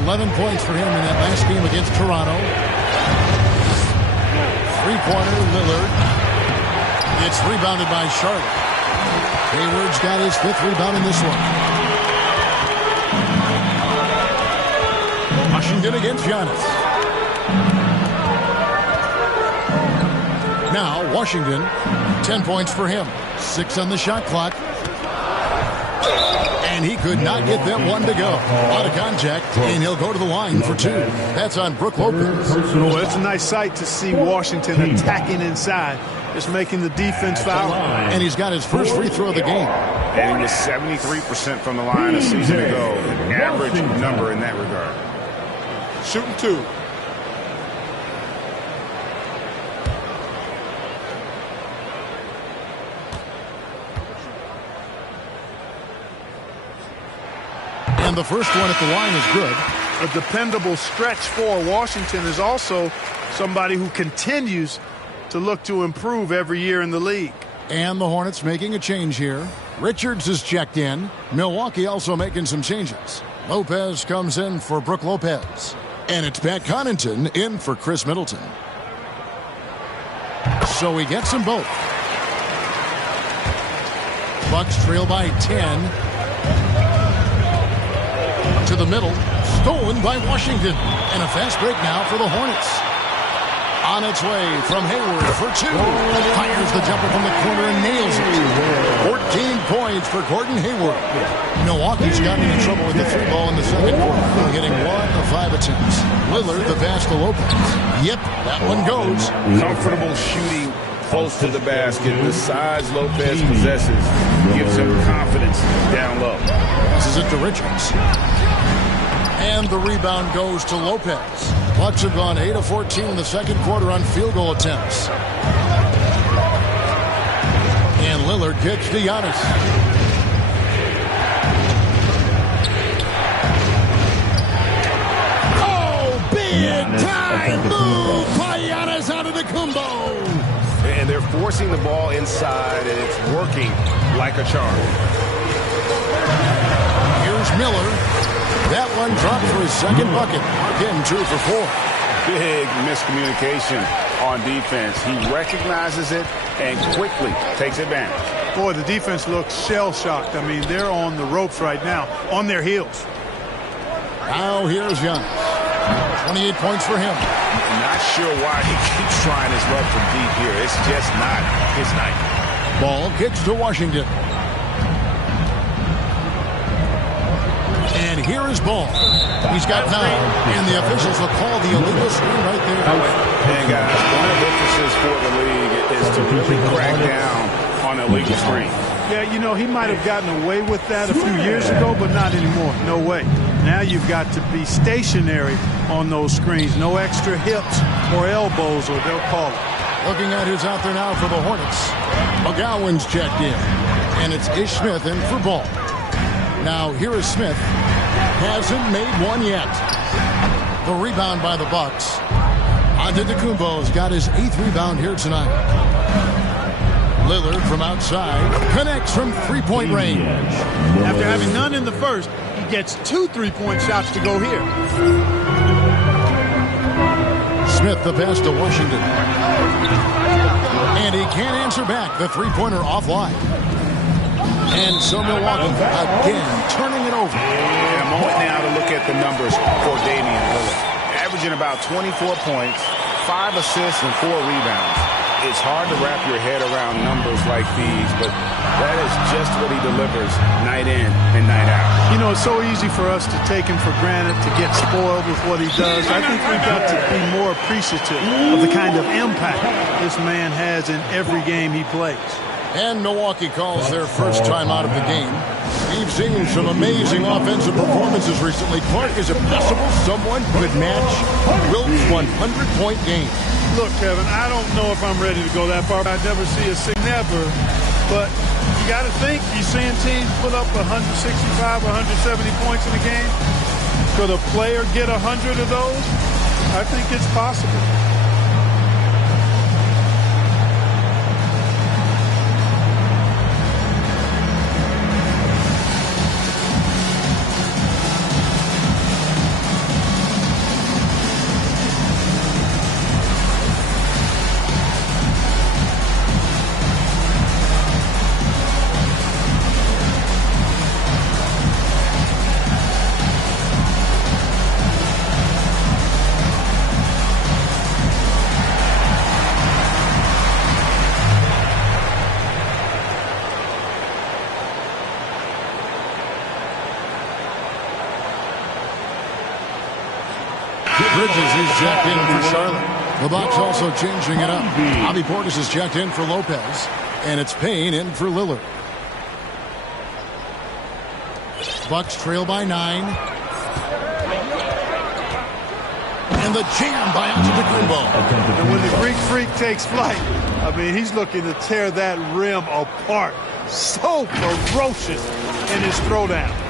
11 points for him in that last game against Toronto. 3-pointer, Lillard. It's rebounded by Charlotte. Hayward's got his 5th rebound in this one. Washington against Giannis. Now, Washington, 10 points for him. 6 on the shot clock. And he could not get them one to go. Out of contact, and he'll go to the line for 2. That's on Brook Lopez. Well, it's a nice sight to see Washington attacking inside, just making the defense foul. And he's got his first free throw of the game. And he was 73% from the line a season ago. An average number in that regard. Shooting 2. And the first one at the line is good. A dependable stretch for Washington is also somebody who continues to look to improve every year in the league. And the Hornets making a change here. Richards is checked in. Milwaukee also making some changes. Lopez comes in for Brook Lopez. And it's Pat Connaughton in for Chris Middleton. So he gets them both. Bucks trail by 10. To the middle, stolen by Washington. And a fast break now for the Hornets. On its way from Hayward for 2. Fires the jumper from the corner and nails it. 14 points for Gordon Hayward. Milwaukee's gotten into trouble with the 3 ball in the second quarter, getting 1 of 5 attempts. Lillard the pass to Lopez. Yep, that one goes. Comfortable shooting close to the basket. The size Lopez possesses gives him confidence down low. Passes it to Richards. And the rebound goes to Lopez. Bucks have gone 8 of 14 in the second quarter on field goal attempts. And Lillard kicks to Giannis. Oh, big time move by Giannis out of the combo. And they're forcing the ball inside, and it's working like a charm. Here's Miller. That one dropped for his second bucket. Again, 2 for 4. Big miscommunication on defense. He recognizes it and quickly takes advantage. Boy, the defense looks shell-shocked. I mean, they're on the ropes right now, on their heels. Now here's Giannis. 28 points for him. Not sure why he keeps trying his luck from deep here. It's just not his night. Ball kicks to Washington. And here is Ball. He's got 9, and the officials will call the illegal screen right there. And guys, one of the emphasis for the league is to really crack down on illegal screen. Yeah, you know, he might have gotten away with that a few years ago, but not anymore. No way. Now you've got to be stationary on those screens. No extra hips or elbows, or they'll call it. Looking at who's out there now for the Hornets. McGowan's checked in. And it's Ish Smith in for Ball. Now here is Smith. Hasn't made one yet. The rebound by the Bucks. Antetokounmpo's got his 8th rebound here tonight. Lillard from outside connects from three-point range. After having none in the first, he gets 2 3-point shots to go here. Smith the pass to Washington. And he can't answer back. The three-pointer offline. And so Milwaukee again turning it over. Yeah, a moment now to look at the numbers for Damian Lillard. Averaging about 24 points, 5 assists, and 4 rebounds. It's hard to wrap your head around numbers like these, but that is just what he delivers night in and night out. You know, it's so easy for us to take him for granted, to get spoiled with what he does. I think we've got to be more appreciative of the kind of impact this man has in every game he plays. And Milwaukee calls their first time out of the game. We've seen some amazing offensive performances recently. Clark, is it possible someone could match Wilt's 100-point game? Look, Kevin, I don't know if I'm ready to go that far. I'd never see a never, but you got to think, you're seeing teams put up 165 or 170 points in a game. Could a player get 100 of those? I think it's possible. Bridges is checked in for Charlotte. The Bucks also changing it up. Bobby Portis is checked in for Lopez. And it's Payne in for Lillard. Bucks trail by 9. And the jam by Antetokounmpo. And when the Greek Freak takes flight, I mean, he's looking to tear that rim apart. So ferocious in his throwdowns.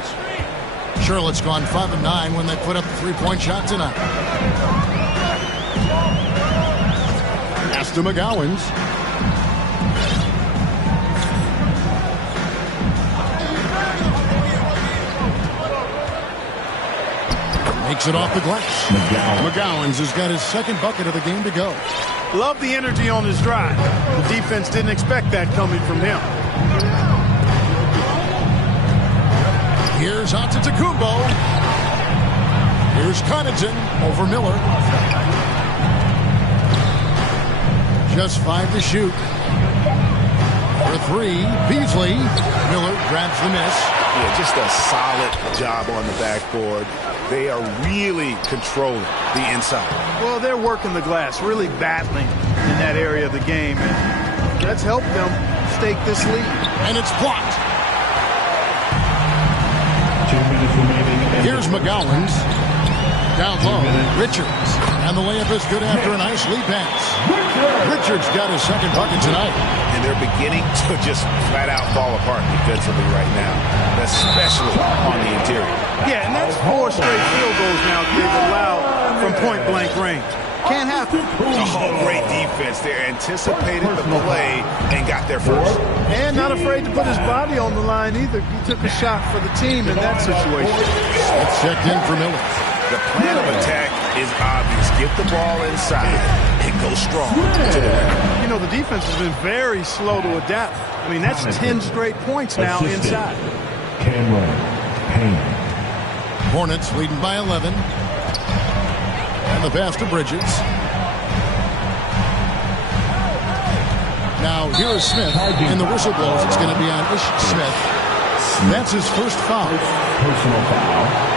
Charlotte's gone 5 of 9 when they put up a 3-point shot tonight. Pass to McGowan's. Makes it off the glass. McGowan's has got his 2nd bucket of the game to go. Love the energy on his drive. The defense didn't expect that coming from him. Here's Antetokounmpo. Here's Connaughton over Miller. Just 5 to shoot. For 3, Beasley. Miller grabs the miss. Yeah, just a solid job on the backboard. They are really controlling the inside. Well, they're working the glass, really battling in that area of the game. And that's helped them stake this lead. And it's blocked. Here's McGowan's. Down low, Richards. And the layup is good after a nice lead pass. Richards got his 2nd bucket tonight. And they're beginning to just flat out fall apart defensively right now, especially on the interior. Yeah, and that's 4 straight field goals now they've allowed from point-blank range. Can't happen. Oh, great defense. They anticipated the play and got there first. And not afraid to put his body on the line either. He took a shot for the team in that situation. It's checked in for Miller. The plan of attack is obvious. Get the ball inside and go strong to the rim. You know, the defense has been very slow to adapt. I mean, that's 10 straight points now inside. Hornets leading by 11. And the pass to Bridges. Now, here is Smith. And the whistle blows. It's going to be on Ish Smith. That's his first foul. Personal foul.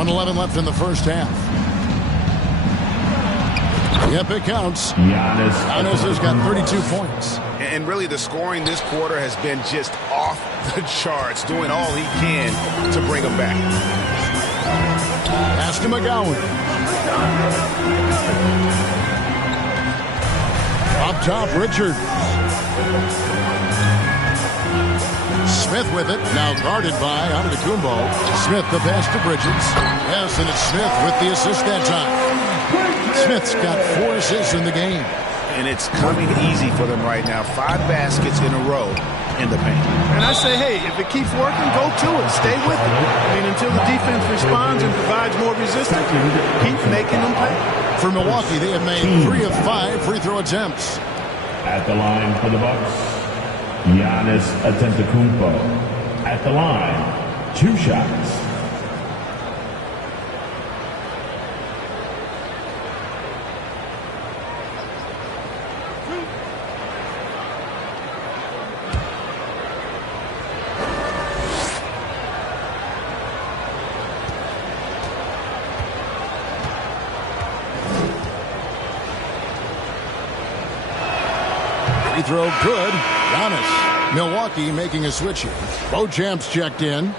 1:11 left in the first half. Yep, it counts. Giannis has got 32 points. And really, the scoring this quarter has been just off the charts, doing all he can to bring them back. Pass to McGowan. Up top, Richard. Smith with it, now guarded by Antetokounmpo. Smith the pass to Bridges. Yes, and it's Smith with the assist that time. Smith's got 4 assists in the game. And it's coming easy for them right now. 5 baskets in a row in the paint. And I say, hey, if it keeps working, go to it. Stay with it. I mean, until the defense responds and provides more resistance, keep making them pay. For Milwaukee, they have made 3 of 5 free throw attempts. At the line for the Bucks, Giannis Antetokounmpo. At the line, 2 shots. Throw good. Giannis. Milwaukee making a switch here. Beauchamp's checked in.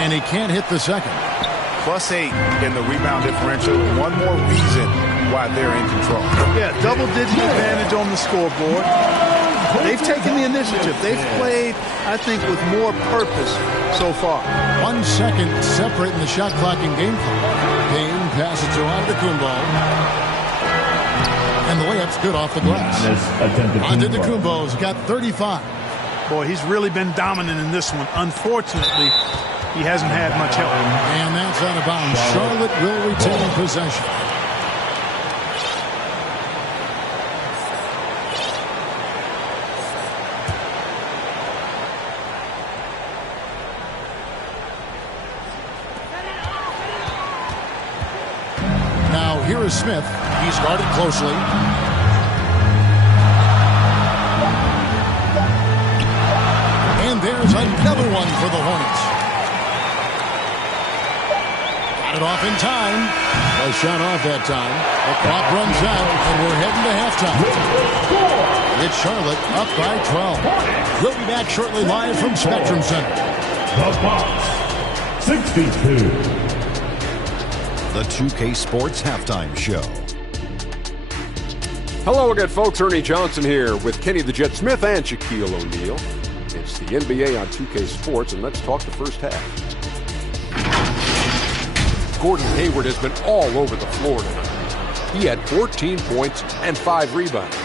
And he can't hit the second. +8 in the rebound differential. One more reason why they're in control. Yeah, double-digit advantage on the scoreboard. They've taken the initiative. They've played, I think, with more purpose so far. 1 second separating the shot clock and game clock. Payne passes to Antetokounmpo. And the layup's good off the glass. Antetokounmpo's got 35. Boy, he's really been dominant in this one. Unfortunately, he hasn't had much help. And that's out of bounds. Charlotte will retain possession. Now here is Smith. He's guarded closely. And there's another one for the Hornets. Got it off in time. A shot off that time. The clock runs out, and we're heading to halftime. It's Charlotte up by 12. We'll be back shortly live from Spectrum Center. The Bucks, 62. The 2K Sports Halftime Show. Hello again, folks. Ernie Johnson here with Kenny the Jet Smith and Shaquille O'Neal. It's the NBA on 2K Sports, and let's talk the first half. Gordon Hayward has been all over the floor tonight. He had 14 points and 5 rebounds.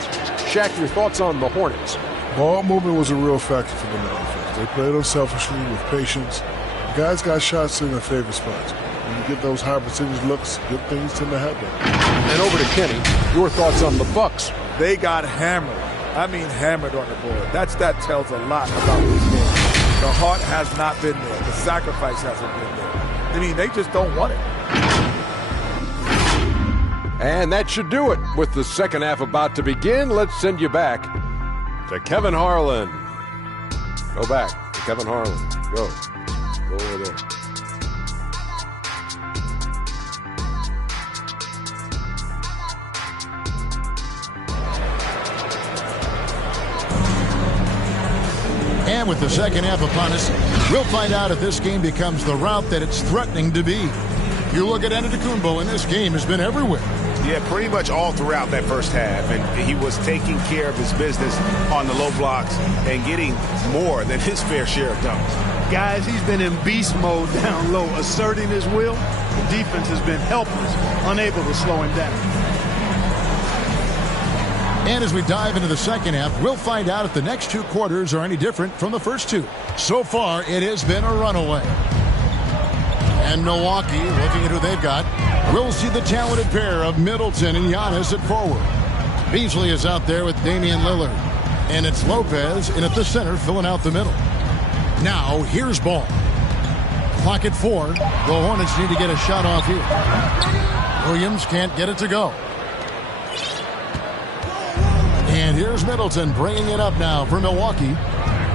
Shaq, your thoughts on the Hornets? Ball movement was a real factor for them on offense. They played unselfishly with patience. The guys got shots in their favorite spots. When you get those high percentage looks, good things tend to happen. And over to Kenny, your thoughts on the Bucks? They got hammered. I mean hammered on the board. That tells a lot about this game. The heart has not been there. The sacrifice hasn't been there. I mean, they just don't want it. And that should do it. With the second half about to begin, let's send you back to Kevin Harlan. Go back to Kevin Harlan. Go over there. And with the second half upon us, we'll find out if this game becomes the route that it's threatening to be. You look at Antetokounmpo, and this game has been everywhere. Yeah, pretty much all throughout that first half. And he was taking care of his business on the low blocks and getting more than his fair share of dunks. Guys, he's been in beast mode down low, asserting his will. The defense has been helpless, unable to slow him down. And as we dive into the second half, we'll find out if the next 2 quarters are any different from the first 2. So far, it has been a runaway. And Milwaukee, looking at who they've got, we'll see the talented pair of Middleton and Giannis at forward. Beasley is out there with Damian Lillard. And it's Lopez in at the center, filling out the middle. Now, here's ball. Clock at 4. The Hornets need to get a shot off here. Williams can't get it to go. And here's Middleton bringing it up now for Milwaukee.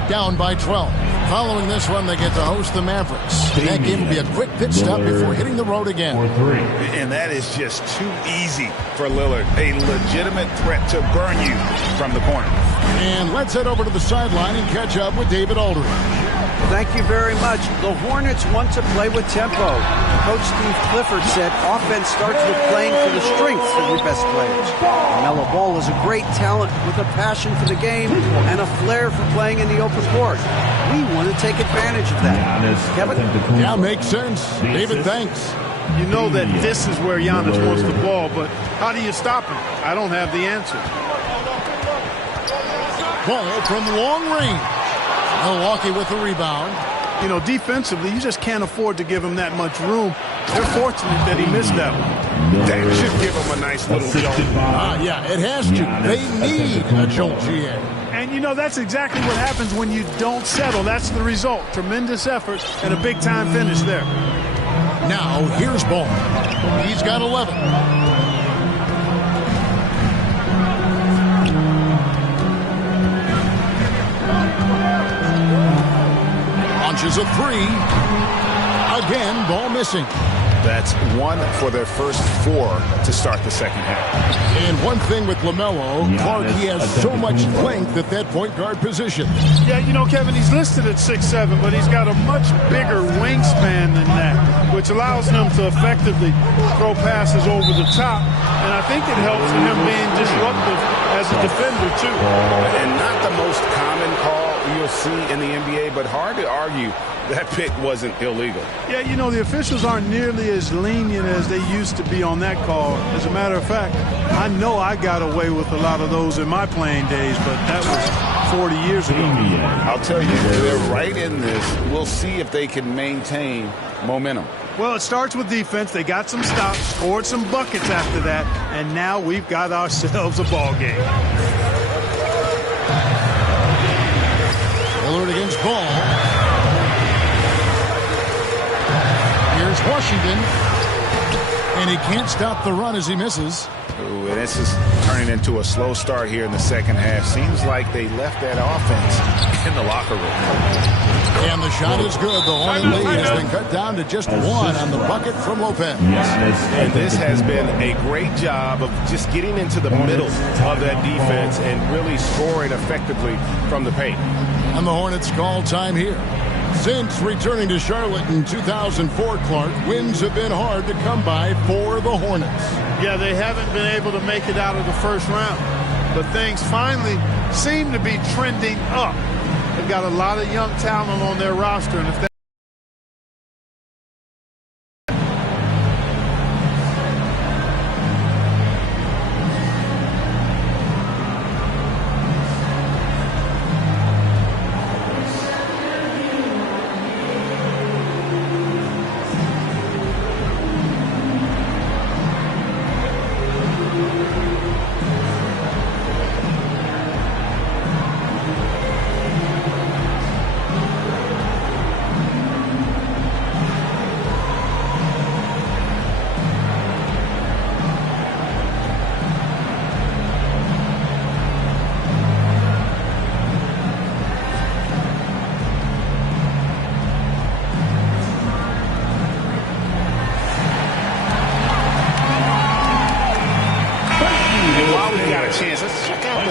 Down by 12. Following this one, they get to host the Mavericks. That game will be a quick pit stop before hitting the road again. And that is just too easy for Lillard. A legitimate threat to burn you from the corner. And let's head over to the sideline and catch up with David Aldridge. Thank you very much. The Hornets want to play with tempo. Coach Steve Clifford said offense starts with playing for the strengths of your best players. Melo Ball is a great talent with a passion for the game and a flair for playing in the open court. We want to take advantage of that. Kevin? Yeah, makes sense. David, thanks. You know that this is where Giannis wants the ball, but how do you stop him? I don't have the answer. Ball from long range. Milwaukee with the rebound. You know, defensively, you just can't afford to give him that much room. They're fortunate that he missed that one. That should give him a nice little jolt. Yeah, it has to. They need a jolt, GA. And, you know, that's exactly what happens when you don't settle. That's the result. Tremendous effort and a big-time finish there. Now, here's Ball. He's got 11. Launches a 3. Again, Ball missing. That's 1 for their first 4 to start the second half. And one thing with LaMelo, Clark, he has so much length at that point guard position. Yeah, you know, Kevin, he's listed at 6'7", but he's got a much bigger wingspan than that, which allows him to effectively throw passes over the top. And I think it helps in him being disruptive as a defender, too. And not the most common call you'll see in the NBA, but hard to argue that pick wasn't illegal. Yeah, you know, the officials aren't nearly as lenient as they used to be on that call. As a matter of fact, I know I got away with a lot of those in my playing days, but that was 40 years ago. I'll tell you, they're right in this. We'll see if they can maintain momentum. Well, it starts with defense. They got some stops, scored some buckets after that, and now we've got ourselves a ball game. Lillard against Ball. Here's Washington. And he can't stop the run as he misses. Ooh, and this is turning into a slow start here in the second half. Seems like they left that offense in the locker room. And the shot is good. The Hornet lead has been cut down to just 1 on the bucket from Lopez. And this has been a great job of just getting into the middle of that defense and really scoring effectively from the paint. And the Hornets call time here. Since returning to Charlotte in 2004, Clark, wins have been hard to come by for the Hornets. Yeah, they haven't been able to make it out of the first round. But things finally seem to be trending up. They've got a lot of young talent on their roster, and if that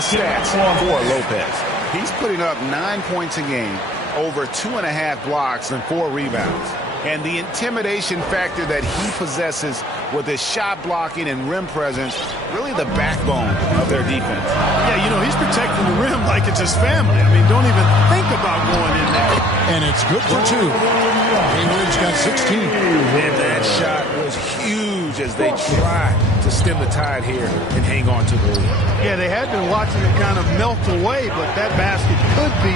stats for Lopez. He's putting up 9 points a game, over 2.5 blocks, and 4 rebounds. And the intimidation factor that he possesses with his shot blocking and rim presence, really the backbone of their defense. Yeah, you know, he's protecting the rim like it's his family. I mean, don't even think about going in there. And it's good for 2. Hayward's got 16. And that shot was huge as they try to stem the tide here and hang on to the lead. Yeah, they had been watching it kind of melt away, but that basket could be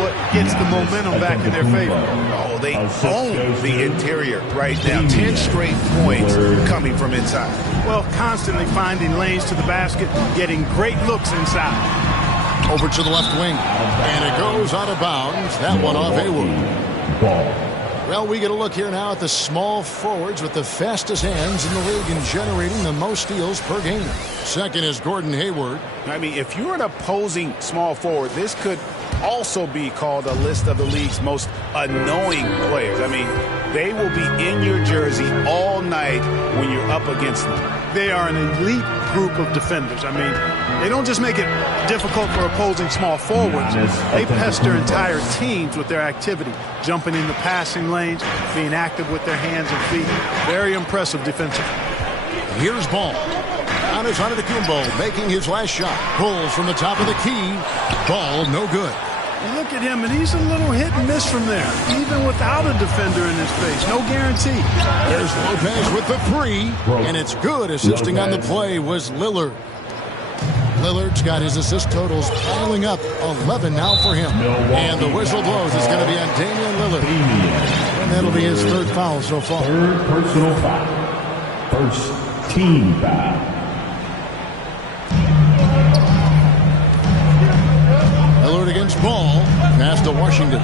what gets the momentum back in their favor. Oh, they own the interior right now. 10 straight points coming from inside. Well, constantly finding lanes to the basket, getting great looks inside. Over to the left wing. And it goes out of bounds. That one off Hayward. Ball. Well, we get a look here now at the small forwards with the fastest hands in the league and generating the most steals per game. Second is Gordon Hayward. I mean, if you're an opposing small forward, this could also be called a list of the league's most annoying players. I mean, they will be in your jersey all night when you're up against them. They are an elite group of defenders. I mean, they don't just make it difficult for opposing small forwards. They pester entire teams with their activity, jumping in the passing lanes, being active with their hands and feet. Very impressive defensively. Here's Ball. On his Antetokounmpo, making his last shot. Pulls from the top of the key. Ball no good. You look at him, and he's a little hit and miss from there, even without a defender in his face. No guarantee. There's Lopez with the three, and it's good. Assisting on the play was Lillard. Lillard's got his assist totals piling up. 11 now for him. And the whistle blows. It's going to be on Damian Lillard. And that'll be his third foul so far. Third personal foul. First team foul. Lillard against Ball. Pass to Washington.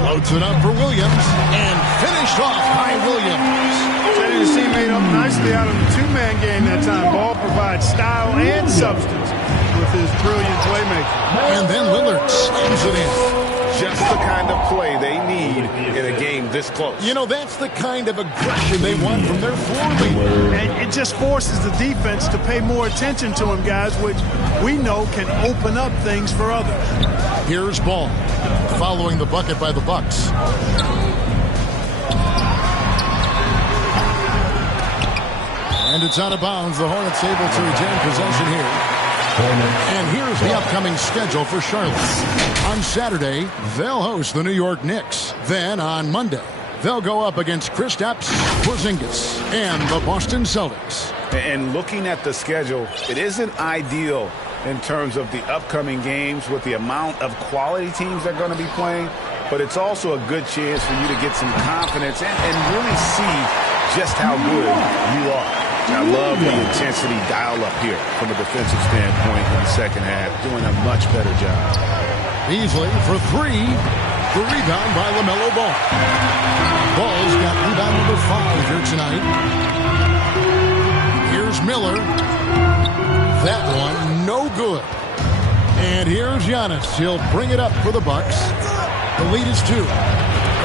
Floats it up for Williams. And finished off by Williams. Setting his teammate up nicely out of the two-man game that time. Ball provides style and substance with his brilliant playmaking. And then Lillard slams it in. Just the kind of play they need in a game this close. You know, that's the kind of aggression they want from their floor leader. And it just forces the defense to pay more attention to him, guys, which we know can open up things for others. Here's Ball, following the bucket by the Bucks. And it's out of bounds. The Hornets able to retain possession here. And here's the upcoming schedule for Charlotte. On Saturday, they'll host the New York Knicks. Then on Monday, they'll go up against Kristaps Porzingis and the Boston Celtics. And looking at the schedule, it isn't ideal in terms of the upcoming games with the amount of quality teams that are going to be playing. But it's also a good chance for you to get some confidence and really see just how good you are. I love the intensity dial up here from a defensive standpoint in the second half, doing a much better job. Beasley for three. The rebound by LaMelo Ball. Ball's got rebound number 5 here tonight. Here's Miller. That one no good. And here's Giannis. He'll bring it up for the Bucks. The lead is 2.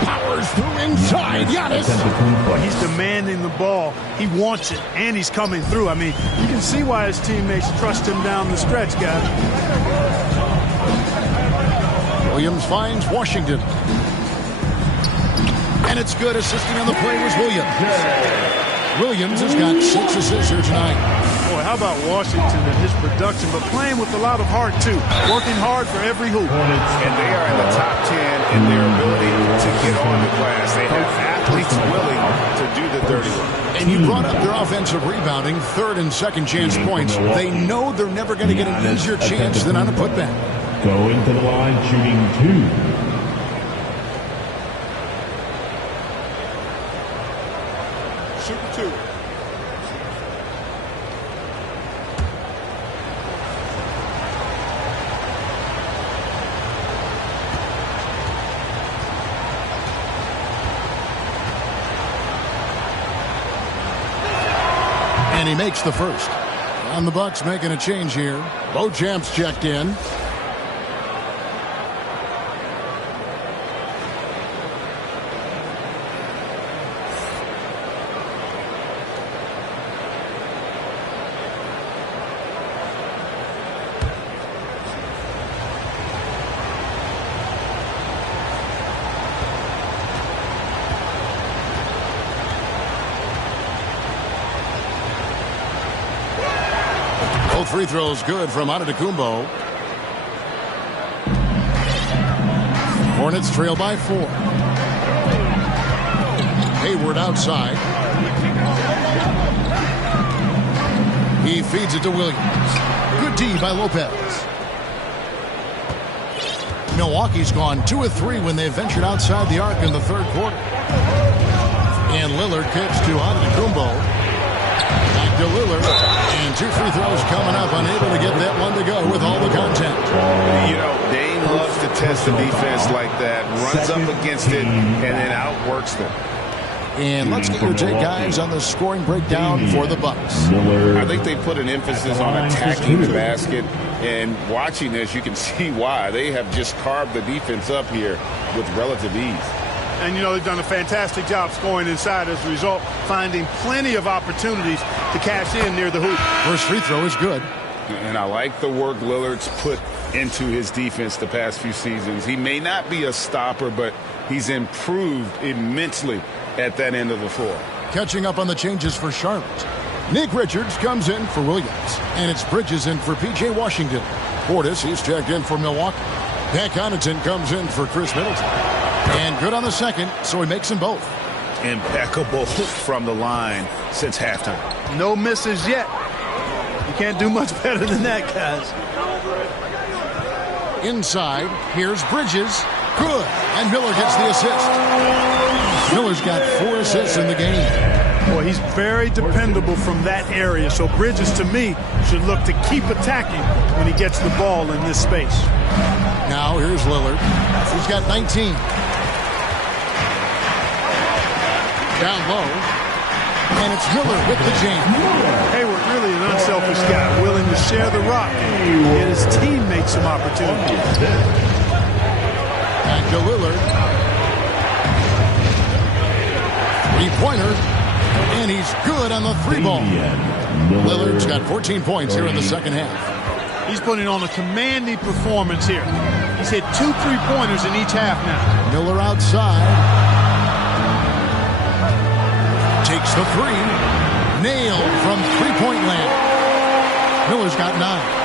Powers through inside. Giannis. He's demanding the ball. He wants it, and he's coming through. I mean, you can see why his teammates trust him down the stretch, guys. Williams finds Washington. And it's good. Assisting on the play was Williams. Williams has got 6 assists here tonight. Boy, how about Washington and his production, but playing with a lot of heart, too. Working hard for every hoop. And they are in the top 10 in their ability to get on the glass. They have athletes willing to do the dirty work. And you brought up their offensive rebounding, third and second chance points. They know they're never going to get an easier chance than on a putback. Going to the line, shooting 2. Shooting 2. And he makes the first. And the Bucks making a change here. Beauchamp's checked in. Free throws good from Antetokounmpo. Hornets trail by 4. Hayward outside. He feeds it to Williams. Good D by Lopez. Milwaukee's gone 2 of 3 when they ventured outside the arc in the third quarter. And Lillard kicks to Antetokounmpo. Back to Lillard. And 2 free throws coming up. Unable to get that one to go with all the contact. You know, Dame loves to test the defense like that. Runs up against it and then outworks them. And let's get your take, guys, on the scoring breakdown for the Bucks. I think they put an emphasis on attacking the basket. And watching this, you can see why. They have just carved the defense up here with relative ease. And, you know, they've done a fantastic job scoring inside as a result, finding plenty of opportunities to cash in near the hoop. First free throw is good. And I like the work Lillard's put into his defense the past few seasons. He may not be a stopper, but he's improved immensely at that end of the floor. Catching up on the changes for Charlotte. Nick Richards comes in for Williams. And it's Bridges in for P.J. Washington. Portis, he's checked in for Milwaukee. Pat Connaughton comes in for Chris Middleton. And good on the second, so he makes them both. Impeccable from the line since halftime. No misses yet. You can't do much better than that, guys. Inside, here's Bridges. Good. And Miller gets the assist. Miller's got 4 assists in the game. Boy, he's very dependable from that area. So Bridges, to me, should look to keep attacking when he gets the ball in this space. Now here's Lillard. He's got 19. Down low. And it's Miller with the jam. Hayward, really an unselfish guy, willing to share the rock and get his teammates some opportunities. Back to Lillard. Three-pointer. And he's good on the 3-ball. Lillard's got 14 points here in the second half. He's putting on a commanding performance here. He's hit 2 3-pointers in each half now. Miller outside. Takes the 3. Nailed from 3-point land. Miller's got 9.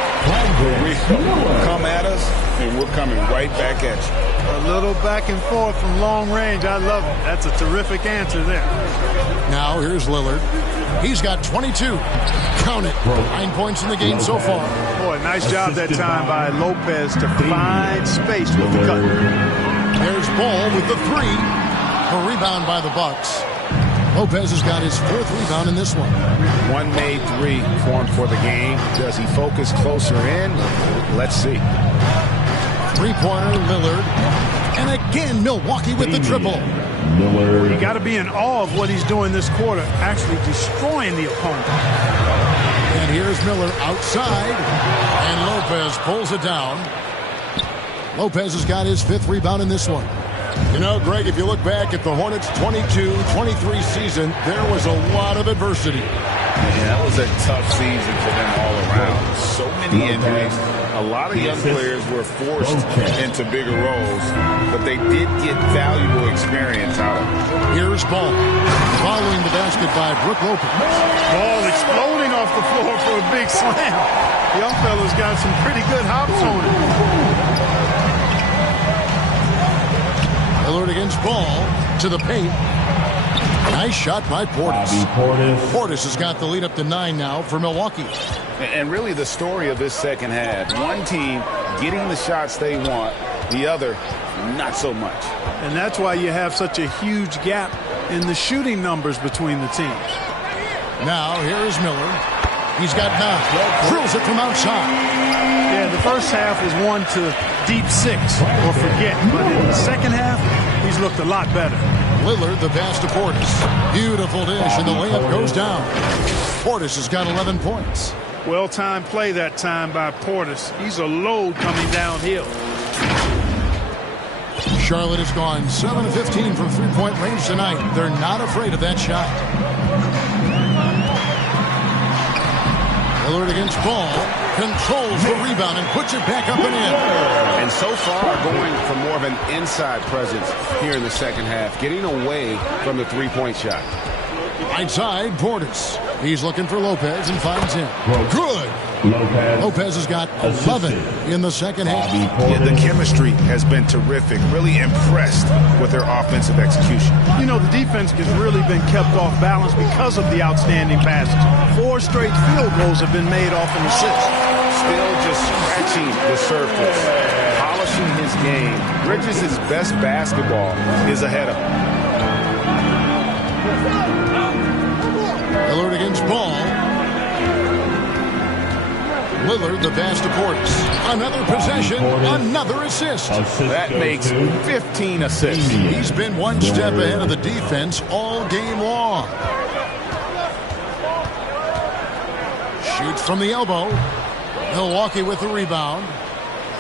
Come at us, and we're coming right back at you. A little back and forth from long range. I love it. That's a terrific answer there. Now here's Lillard. He's got 22. Count it. 9 points in the game so far. Boy, nice job that time by Lopez to find space with the cut. There's Ball with the 3. A rebound by the Bucks. Lopez has got his 4th rebound in this one. One made 3 for him for the game. Does he focus closer in? Let's see. 3-pointer, Lillard. And again, Milwaukee with the triple. You got to be in awe of what he's doing this quarter, actually destroying the opponent. And here's Miller outside. And Lopez pulls it down. Lopez has got his 5th rebound in this one. You know, Greg, if you look back at the Hornets' 22-23 season, there was a lot of adversity. Yeah, that was a tough season for them all around. So many injuries. A lot of young players were forced into bigger roles, but they did get valuable experience out of it. Here's Ball. Following the basket by Brook Lopez. Ball exploding off the floor for a big slam. The young fella's got some pretty good hops on it. Lillard against Ball to the paint. Nice shot by Portis. Portis has got the lead up to 9 now for Milwaukee. And really the story of this second half. One team getting the shots they want, the other not so much. And that's why you have such a huge gap in the shooting numbers between the teams. Now here's Miller. He's got 9. Drills it from outside. Yeah, the first half was one to deep 6 or forget. But in the second half, he's looked a lot better. Lillard, the pass to Portis. Beautiful dish, and the layup goes down. Portis has got 11 points. Well-timed play that time by Portis. He's a load coming downhill. Charlotte has gone 7 of 15 from 3-point range tonight. They're not afraid of that shot. Lillard against Ball, controls the rebound and puts it back up and in. And so far going for more of an inside presence here in the second half, getting away from the 3-point shot. Right side, Portis. He's looking for Lopez and finds him. Good. Lopez has got 11 in the second half. Yeah, the chemistry has been terrific. Really impressed with their offensive execution. You know, the defense has really been kept off balance because of the outstanding passes. 4 straight field goals have been made off an assist. Still just scratching the surface, polishing his game. Bridges' best basketball is ahead of him. Lillard against Ball. Lillard, the pass to Portis. Another possession, another assist. That makes 15 assists. He's been one step ahead of the defense all game long. Shoots from the elbow. Milwaukee with the rebound.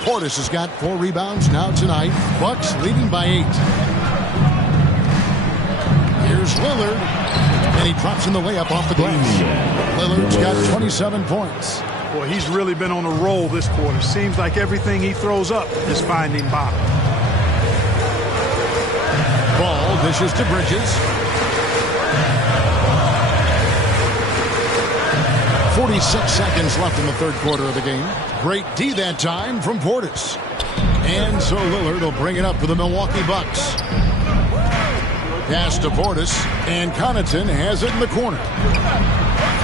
Portis has got 4 rebounds now tonight. Bucks leading by 8. Here's Lillard. And he drops in the layup off the glass. Lillard's got 27 points. Boy, he's really been on a roll this quarter. Seems like everything he throws up is finding bottom. Ball dishes to Bridges. 46 seconds left in the third quarter of the game. Great D that time from Portis. And so Lillard will bring it up for the Milwaukee Bucks. Pass to Portis, and Connaughton has it in the corner.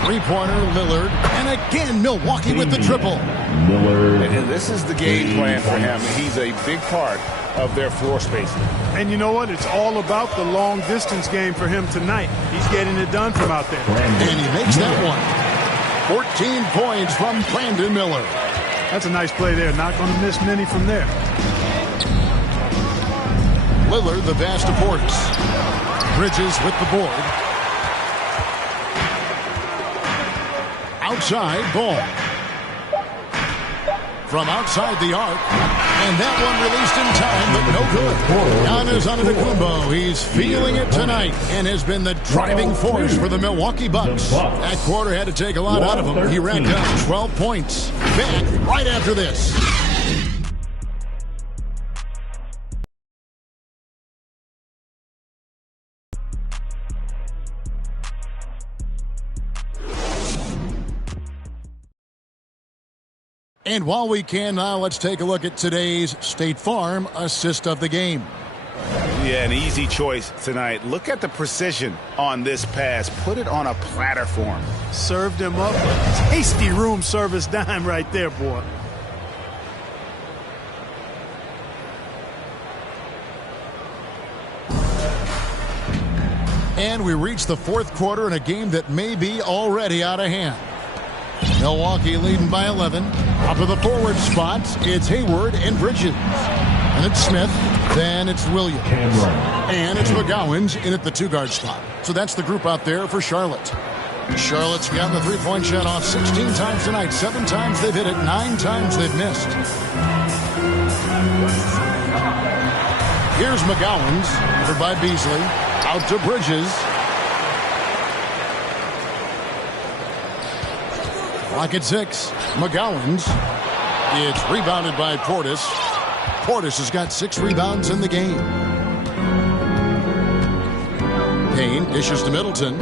Three-pointer, Lillard, and again Milwaukee with the triple. And this is the game plan for him. He's a big part of their floor spacing. And you know what? It's all about the long-distance game for him tonight. He's getting it done from out there. And he makes that one. 14 points from Brandon Miller. That's a nice play there. Not going to miss many from there. Lillard, the pass to Portis. Bridges with the board. Outside, Ball. From outside the arc. And that one released in time, but no good. Giannis Antetokounmpo, he's feeling it tonight and has been the driving force for the Milwaukee Bucks. That quarter had to take a lot out of him. He racked up 12 points. Back right after this. And while we can now, let's take a look at today's State Farm assist of the game. Yeah, an easy choice tonight. Look at the precision on this pass. Put it on a platter for him. Served him up a tasty room service dime right there, boy. And we reach the fourth quarter in a game that may be already out of hand. Milwaukee leading by 11. Up to the forward spots, it's Hayward and Bridges. And it's Smith. Then it's Williams. And it's McGowan's in at the 2-guard spot. So that's the group out there for Charlotte. Charlotte's gotten the three-point shot off 16 times tonight. 7 times they've hit it. 9 times they've missed. Here's McGowan's, covered by Beasley. Out to Bridges. Clock at 6. McGowan's. It's rebounded by Portis. Portis has got 6 rebounds in the game. Payne dishes to Middleton.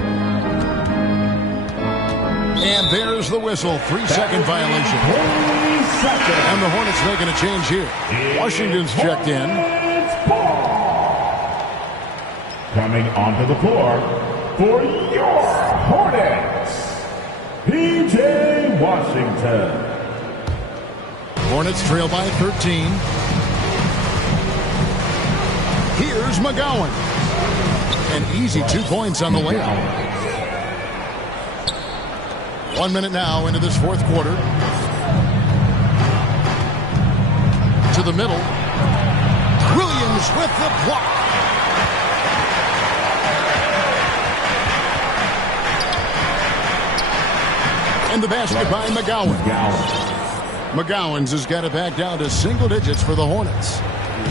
And there's the whistle. 3-second violation. And the Hornets making a change here. Washington's checked in. Coming onto the floor for your Hornets, P.J. Washington. Hornets trail by 13. Here's McGowan. An easy 2 points on the layup. 1 minute now into this fourth quarter. To the middle. Williams with the block. And the basket by McGowan. McGowan's has got it back down to single digits for the Hornets.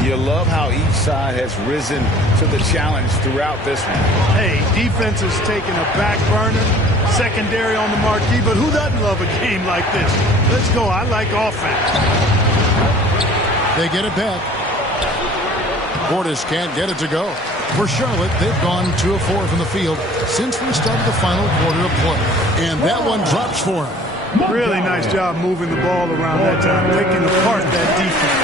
You love how each side has risen to the challenge throughout this one. Hey, defense is taking a back burner, secondary on the marquee, but who doesn't love a game like this? Let's go. I like offense. They get it back. Portis can't get it to go. For Charlotte, they've gone 2 of 4 from the field since we started the final quarter of play. And that one drops for him. Really nice job moving the ball around that time, picking apart that defense.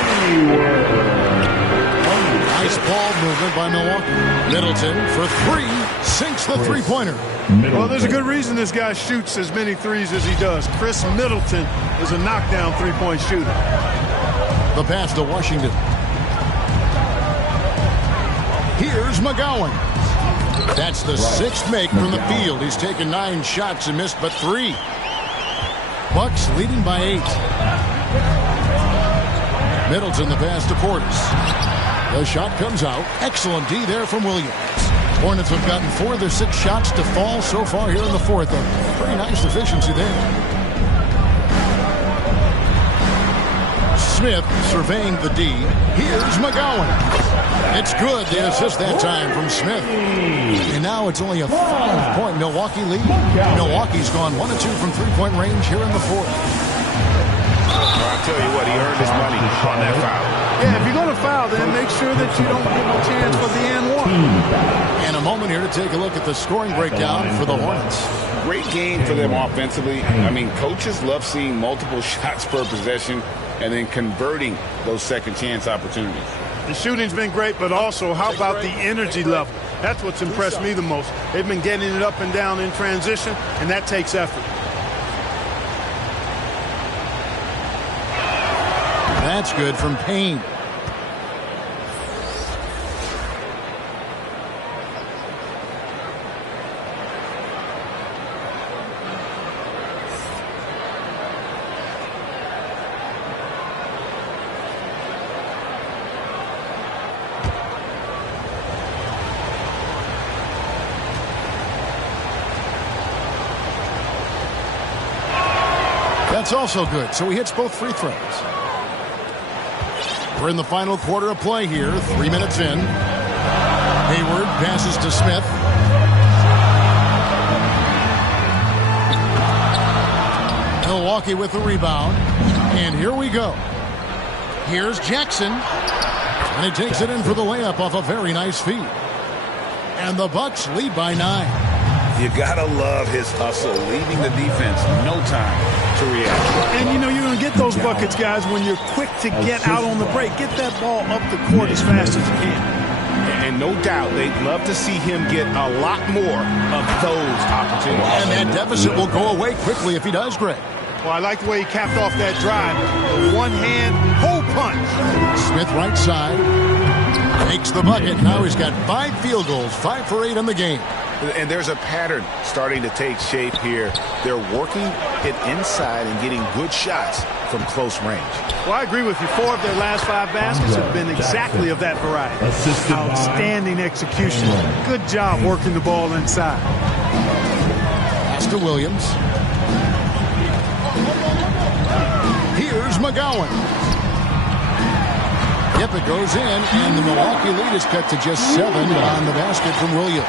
Nice ball movement by Milwaukee. Middleton for 3, sinks the three-pointer. Well, there's a good reason this guy shoots as many threes as he does. Chris Middleton is a knockdown three-point shooter. The pass to Washington. Here's McGowan. That's the sixth make from the field. He's taken 9 shots and missed but 3. Bucks leading by 8. Middleton the pass to Portis. The shot comes out. Excellent D there from Williams. Hornets have gotten 4 of their 6 shots to fall so far here in the fourth. A pretty nice efficiency there. Smith surveying the D. Here's McGowan. It's good. The assist that time from Smith. And now it's only a 5-point Milwaukee lead. Milwaukee's gone 1 of 2 from 3-point range here in the fourth. I'll tell you what, he earned his money on that foul. Yeah, if you're going to foul, then make sure that you don't give him a chance for the and one. And a moment here to take a look at the scoring breakdown for the Hornets. Great game for them offensively. I mean, coaches love seeing multiple shots per possession and then converting those second chance opportunities. The shooting's been great, but also how about the energy level? That's what's impressed me the most. They've been getting it up and down in transition, and that takes effort. That's good from Payne. That's also good, so he hits both free throws. We're in the final quarter of play here, 3 minutes in. Hayward passes to Smith. Milwaukee with the rebound. And here we go. Here's Jackson. And he takes it in for the layup off a very nice feed. And the Bucks lead by 9. You gotta love his hustle, leaving the defense no time to react. And you know, you're going to get those buckets, guys, when you're quick to get out on the break. Get that ball up the court as fast as you can. And no doubt, they'd love to see him get a lot more of those opportunities. And that deficit will go away quickly if he does, Greg. Well, I like the way he capped off that drive. The one-hand hole punch. Smith right side. Makes the bucket. Now he's got 5 field goals, 5 for 8 in the game. And there's a pattern starting to take shape here. They're working it inside and getting good shots from close range. Well, I agree with you. 4 of their last 5 baskets have been exactly of that variety. Outstanding execution. Good job working the ball inside. Pass to Williams. Here's McGowan. Yep, it goes in, and the Milwaukee lead is cut to just 7 on the basket from Williams.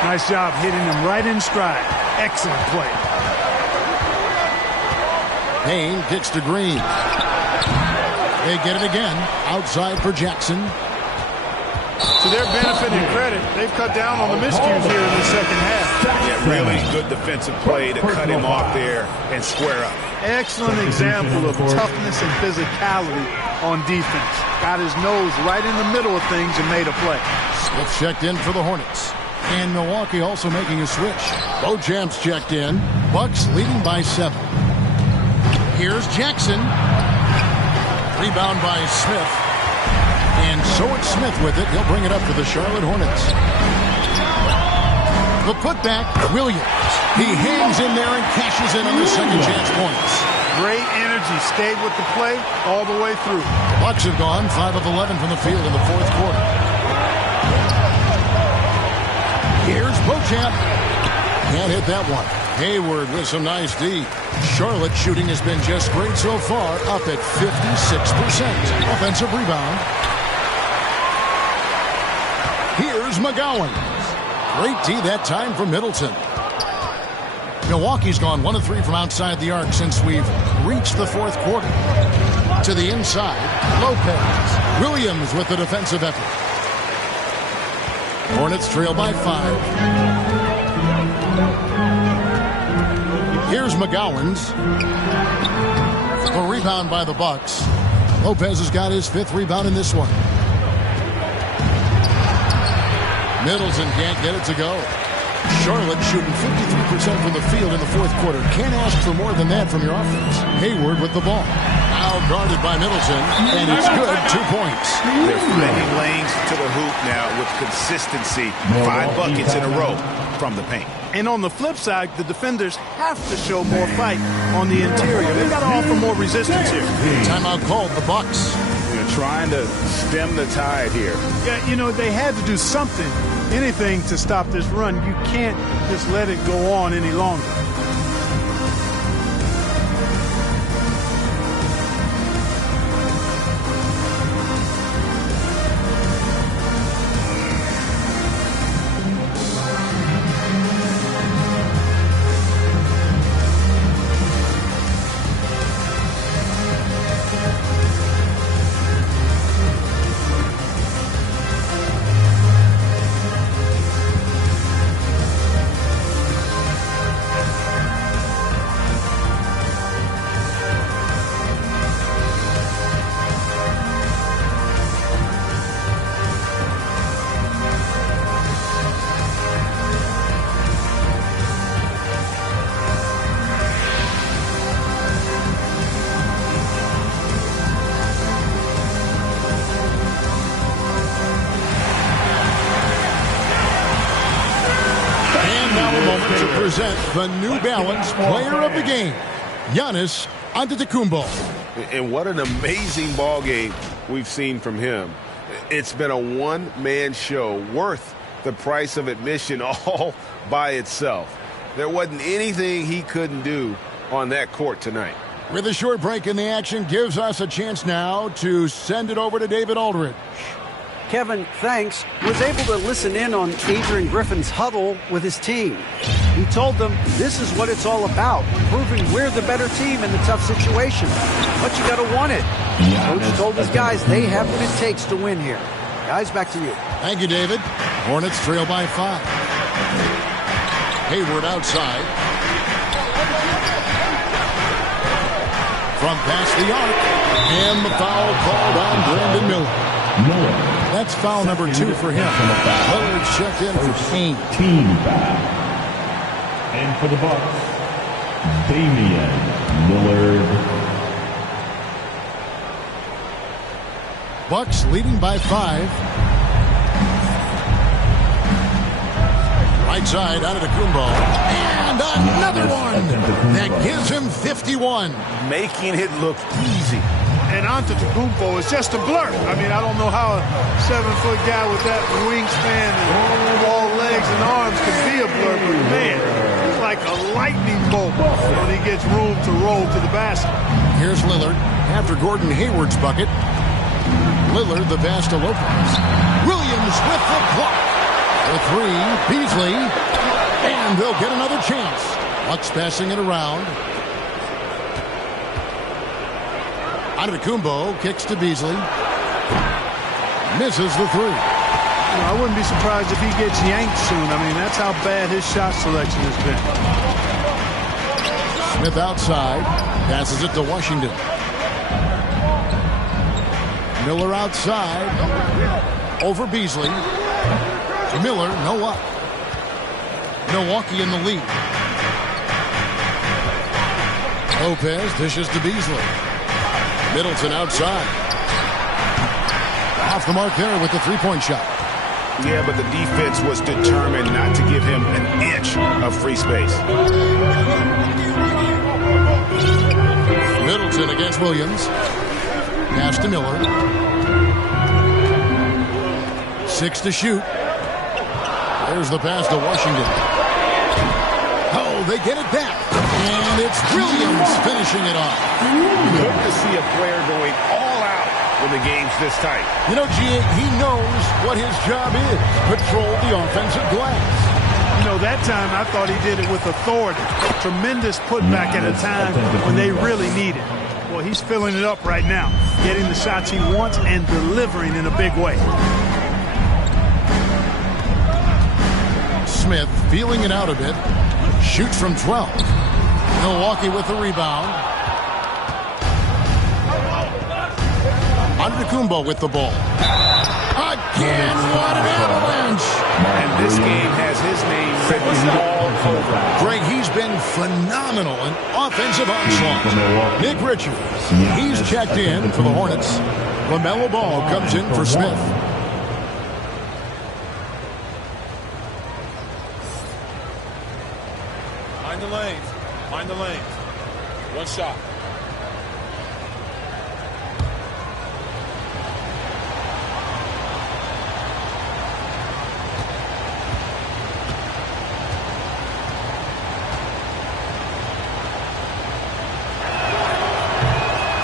Nice job hitting him right in stride. Excellent play. Payne kicks to Green. They get it again. Outside for Jackson. To their benefit and credit, they've cut down on the miscues here in the second half. Yeah, really good defensive play to cut him off there and square up. Excellent example of toughness and physicality on defense. Got his nose right in the middle of things and made a play. Smith checked in for the Hornets. And Milwaukee also making a switch. Beauchamp's checked in. Bucks leading by 7. Here's Jackson. Rebound by Smith. And so it's Smith with it. He'll bring it up for the Charlotte Hornets. The putback, Williams. He hangs in there and cashes in on the second chance points. Great energy. Stayed with the play all the way through. The Bucks have gone 5 of 11 from the field in the fourth quarter. Here's Beauchamp. Can't hit that one. Hayward with some nice D. Charlotte shooting has been just great so far, up at 56%. Offensive rebound. Here's McGowan. Great D that time from Middleton. Milwaukee's gone 1 of 3 from outside the arc since we've reached the fourth quarter. To the inside, Lopez. Williams with the defensive effort. Hornets trail by 5. Here's McGowan's. The rebound by the Bucks. Lopez has got his 5th rebound in this one. Middleton can't get it to go. Charlotte shooting 53% from the field in the fourth quarter. Can't ask for more than that from your offense. Hayward with the ball. Now guarded by Middleton, and it's good. 2 points. They're finding lanes to the hoop now with consistency. 5 buckets in a row from the paint. And on the flip side, the defenders have to show more fight on the interior. They've got to offer more resistance here. Timeout called the Bucks. They're trying to stem the tide here. Yeah, you know, they had to do something, anything to stop this run. You can't just let it go on any longer. The New Balance player of the game, Giannis Antetokounmpo. And what an amazing ball game we've seen from him. It's been a one-man show worth the price of admission all by itself. There wasn't anything he couldn't do on that court tonight. With a short break in the action, gives us a chance now to send it over to David Aldridge. Kevin, thanks, was able to listen in on Adrian Griffin's huddle with his team. He told them this is what it's all about, proving we're the better team in the tough situation. But you got to want it. Coach told his guys they have what it takes to win here. Guys, back to you. Thank you, David. Hornets trail by 5. Hayward outside. From past the arc. And the foul called on Brandon Miller. That's foul number 2 for him. Lillard checked in for 8. Team foul. And for the Bucks, Damian Lillard. Bucks leading by 5. Right side out of Antetokounmpo. And another one that gives him 51. Making it look easy. And Antetokounmpo is just a blur. I mean, I don't know how a 7-foot guy with that wingspan and long legs and arms can be a blur, but man, he's like a lightning bolt when he gets room to roll to the basket. Here's Lillard after Gordon Hayward's bucket. Lillard the pass to Lopez. Williams with the block. The 3, Beasley. And they'll get another chance. Bucks passing it around. Antetokounmpo kicks to Beasley. Misses the 3. I wouldn't be surprised if he gets yanked soon. I mean, that's how bad his shot selection has been. Smith outside. Passes it to Washington. Miller outside. Over Beasley. Miller, no up. Milwaukee in the lead. Lopez dishes to Beasley. Middleton outside. Off the mark there with the three-point shot. Yeah, but the defense was determined not to give him an inch of free space. Middleton against Williams. Pass to Miller. 6 to shoot. There's the pass to Washington. Oh, they get it back. And it's Williams finishing it off. Good to see a player going all out when the game's this tight. You know, G.A., he knows what his job is. Patrol the offensive glass. You know, that time I thought he did it with authority. Tremendous putback at a time when they really need it. Well, he's filling it up right now, getting the shots he wants and delivering in a big way. Smith feeling it out a bit. Shoots from 12. Milwaukee with the rebound. Antetokounmpo with the ball. Again, what an avalanche! And this game has his name defense is all over. Greg, he's been phenomenal in offensive onslaught. Nick Richards, he's checked in for the Hornets. LaMelo Ball comes in for Smith. Mind the lanes. Mind the lanes. One shot.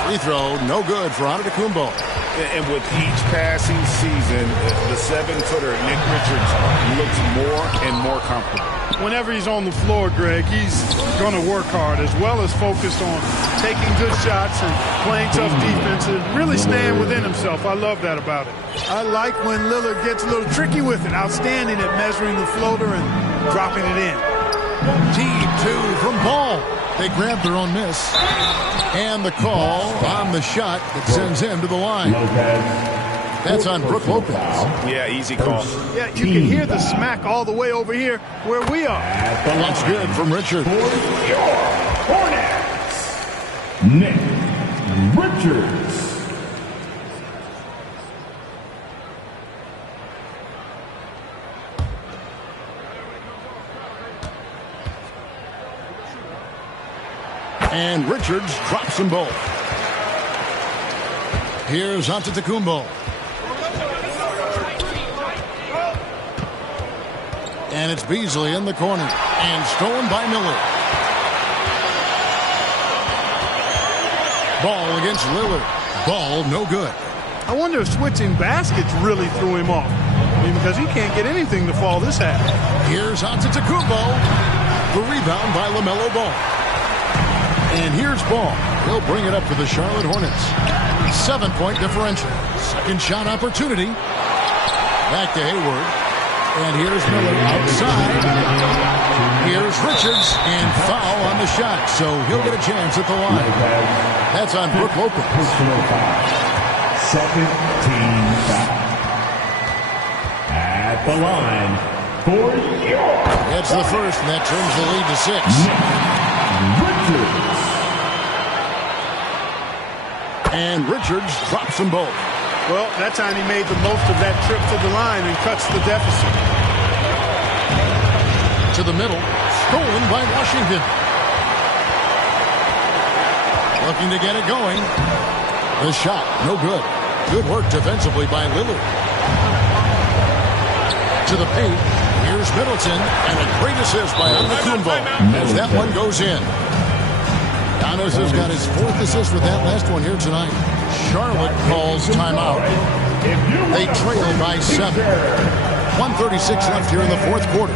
Free throw, no good for Antetokounmpo. And with each passing season, the 7-footer, Nick Richards, looks more and more comfortable. Whenever he's on the floor, Greg, he's going to work hard as well as focus on taking good shots and playing tough defense and really staying within himself. I love that about it. I like when Lillard gets a little tricky with it. Outstanding at measuring the floater and dropping it in. Team 2 from Ball. They grab their own miss. And the call on the shot that sends him to the line. That's on Brook Lopez. Yeah, easy call. Yeah, you can hear the smack all the way over here where we are. That's good from Richard. For your Hornets, Nick Richards. And Richards drops them both. Here's Antetokounmpo. And it's Beasley in the corner. And stolen by Miller. Ball against Lillard. Ball no good. I wonder if switching baskets really threw him off. I mean, because he can't get anything to fall this half. Here's Antetokounmpo. The rebound by LaMelo Ball. And here's Ball. He'll bring it up for the Charlotte Hornets. 7-point differential. Second shot opportunity. Back to Hayward. And here's Miller outside. Here's Richards. And foul on the shot. So he'll get a chance at the line. That's on Brook Lopez. Second team foul. At the line for your... That's the first, and that turns the lead to 6. Richards. And Richards drops them both. Well, that time he made the most of that trip to the line and cuts the deficit. To the middle. Stolen by Washington. Looking to get it going. The shot, no good. Good work defensively by Lillard. To the paint. Here's Middleton. And a great assist by Antetokounmpo as that one goes in. Giannis has got his 4th assist with that last one here tonight. Charlotte calls timeout. They trail by 7. 1:36 left here in the 4th quarter.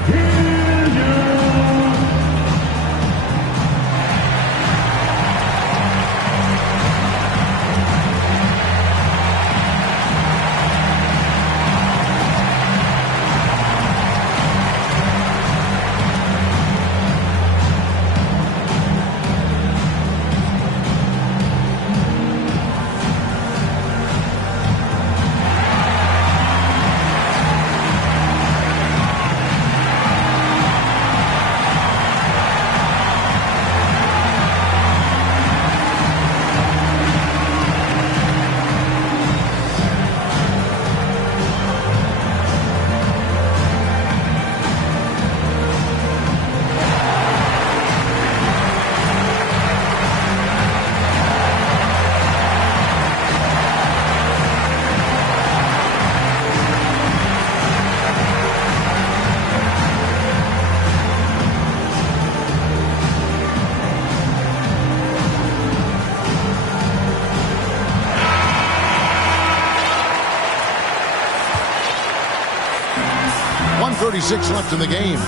.36 left in the game.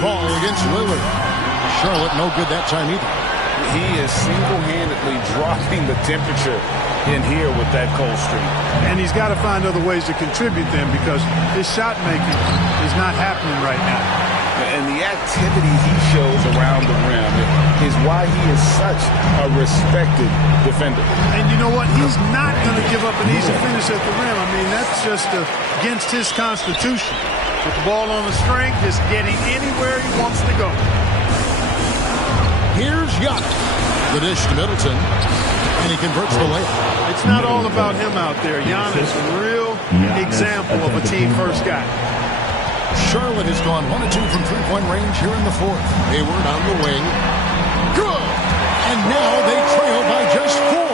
Ball against Lillard. Charlotte no good that time either. He is single-handedly dropping the temperature in here with that cold streak. And he's got to find other ways to contribute then because his shot making is not happening right now. And the activity he shows around the rim is why he is such a respected defender. And you know what? He's not going to give up an easy finish at the rim. I mean, that's just against his constitution. With the ball on the string, just getting anywhere he wants to go. Here's Giannis. The dish to Middleton. And he converts the layup. It's not all about him out there. Giannis, a real example of a team-first guy. Charlotte has gone 1 of 2 from three-point range here in the fourth. Hayward on the wing. Good! And now they trail by just 4.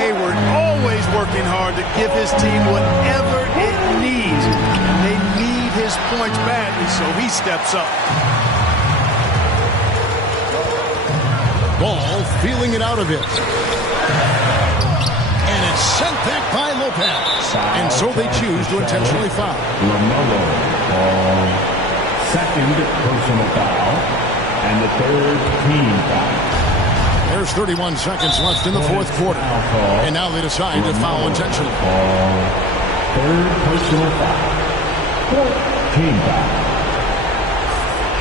Hayward always working hard to give his team whatever it needs. And they need his points badly, so he steps up. Ball feeling it out of it. And it's sent back by Lopez. And so they choose to intentionally foul. Second personal foul. And the third team foul. There's 31 seconds left in the fourth quarter. And now they decide to foul intentionally. Third personal foul. Team foul.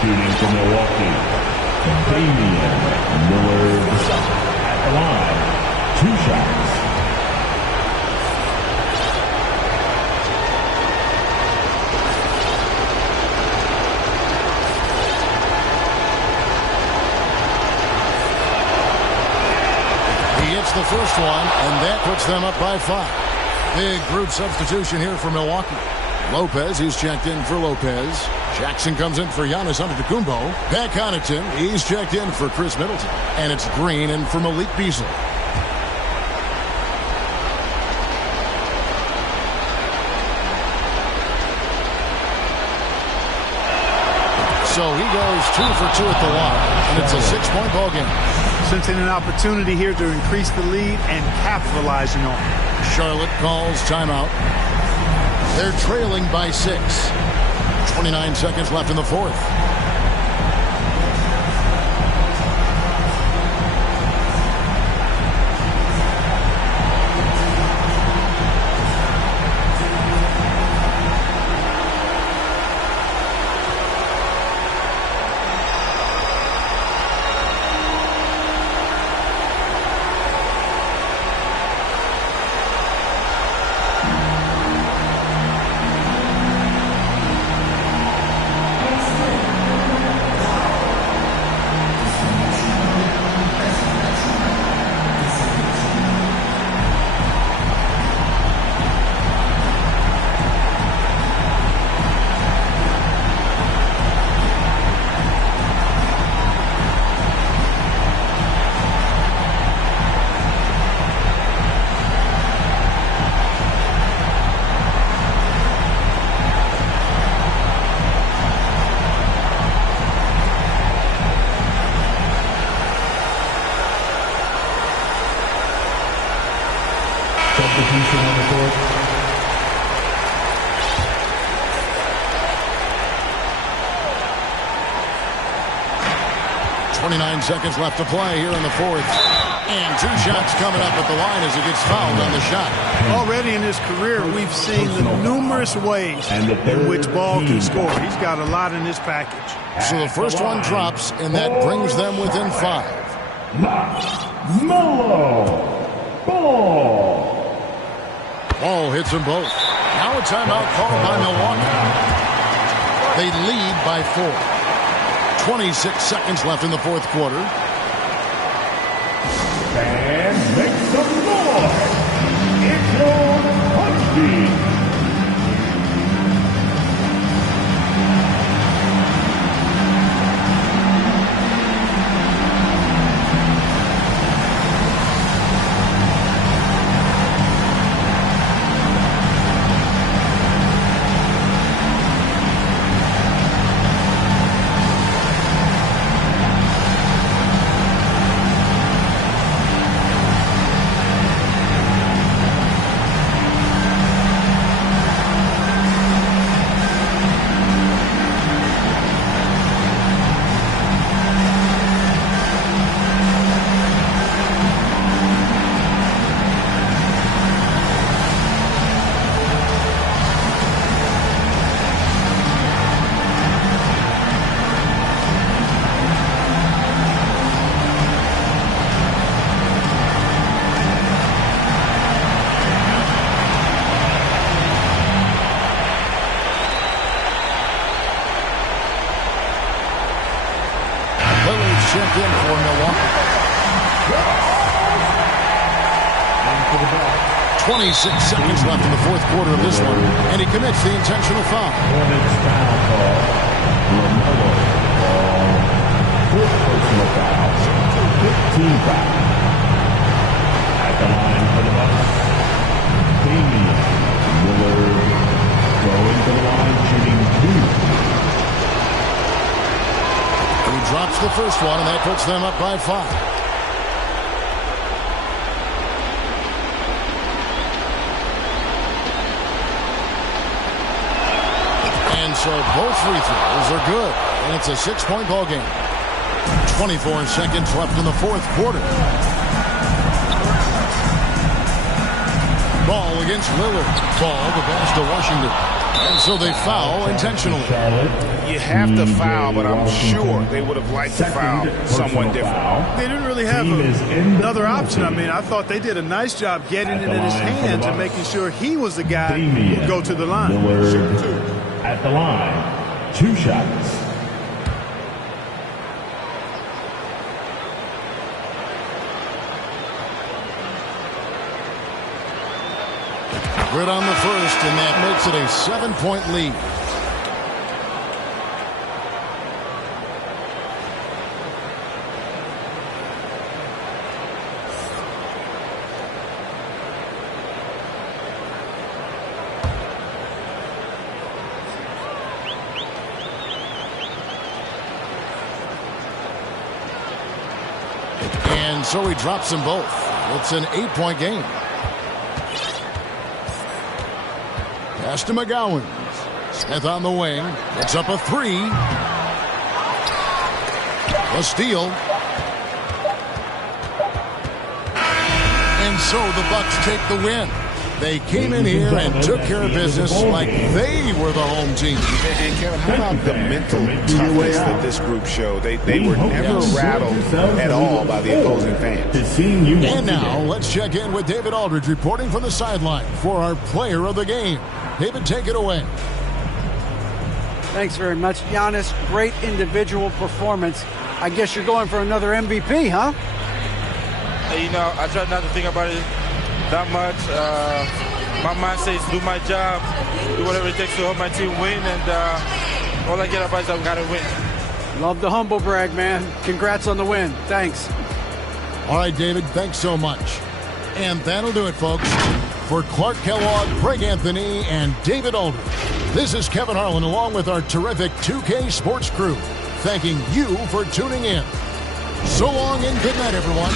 Shooting for Milwaukee. Damian Lillard at the line. 2 shots. He hits the first one, and that puts them up by 5. Big group substitution here for Milwaukee. Lopez, he's checked in for Lopez. Jackson comes in for Giannis Antetokounmpo. Pat Connaughton, he's checked in for Chris Middleton. And it's Green in for Malik Beasley. So he goes 2 for 2 at the line. And it's a 6-point ball game. Sensing an opportunity here to increase the lead and capitalizing on it. Charlotte calls timeout. They're trailing by 6. 29 seconds left in the fourth. Substitution on the court. .29 seconds left to play here in the fourth. And 2 shots coming up at the line as he gets fouled on the shot. Already in his career, we've seen the numerous ways in which Ball can score. He's got a lot in his package. So the first one drops, and that brings them within 5. Melo Ball. Ball hits them both. Now a timeout called by Milwaukee. They lead by 4. 26 seconds left in the fourth quarter. And make some noise. It's your punch beat. 26 seconds left in the fourth quarter of this one, and he commits the intentional foul. Hornets foul call. LaMelo Ball. Fifth personal foul. 15 foul. At the line for the Bucks, Damian Lillard going to the line, shooting 2. He drops the first one, and that puts them up by 5. And so both free throws are good, and it's a 6-point ball game. 24 seconds left in the fourth quarter. Ball against Lillard. Ball, the pass to Washington. And so they foul intentionally. You have to foul, but I'm sure they would have liked to foul someone different. They didn't really have another option. I mean, I thought they did a nice job getting it in his hands and making sure he was the guy who would go to the line. At the line, 2 shots. Good on the first, and that makes it a 7-point lead. And so he drops them both. It's an 8-point game. Pass to McGowan. Smith on the wing. It's up a 3. A steal. And so the Bucks take the win. They came in here and took care of business like they were the home team. And Kevin, how about the mental toughness that this group showed? They were never rattled at all by the opposing fans. And now let's check in with David Aldridge reporting from the sideline for our player of the game. David, take it away. Thanks very much, Giannis. Great individual performance. I guess you're going for another MVP, huh? You know, I try not to think about it that much. My mind says do my job, do whatever it takes to help my team win, and all I get about is I've got to win. Love the humble brag, man. Congrats on the win. Thanks. All right, David, thanks so much. And that'll do it, folks. For Clark Kellogg, Greg Anthony, and David Aldridge, this is Kevin Harlan along with our terrific 2K Sports crew, thanking you for tuning in. So long and good night, everyone.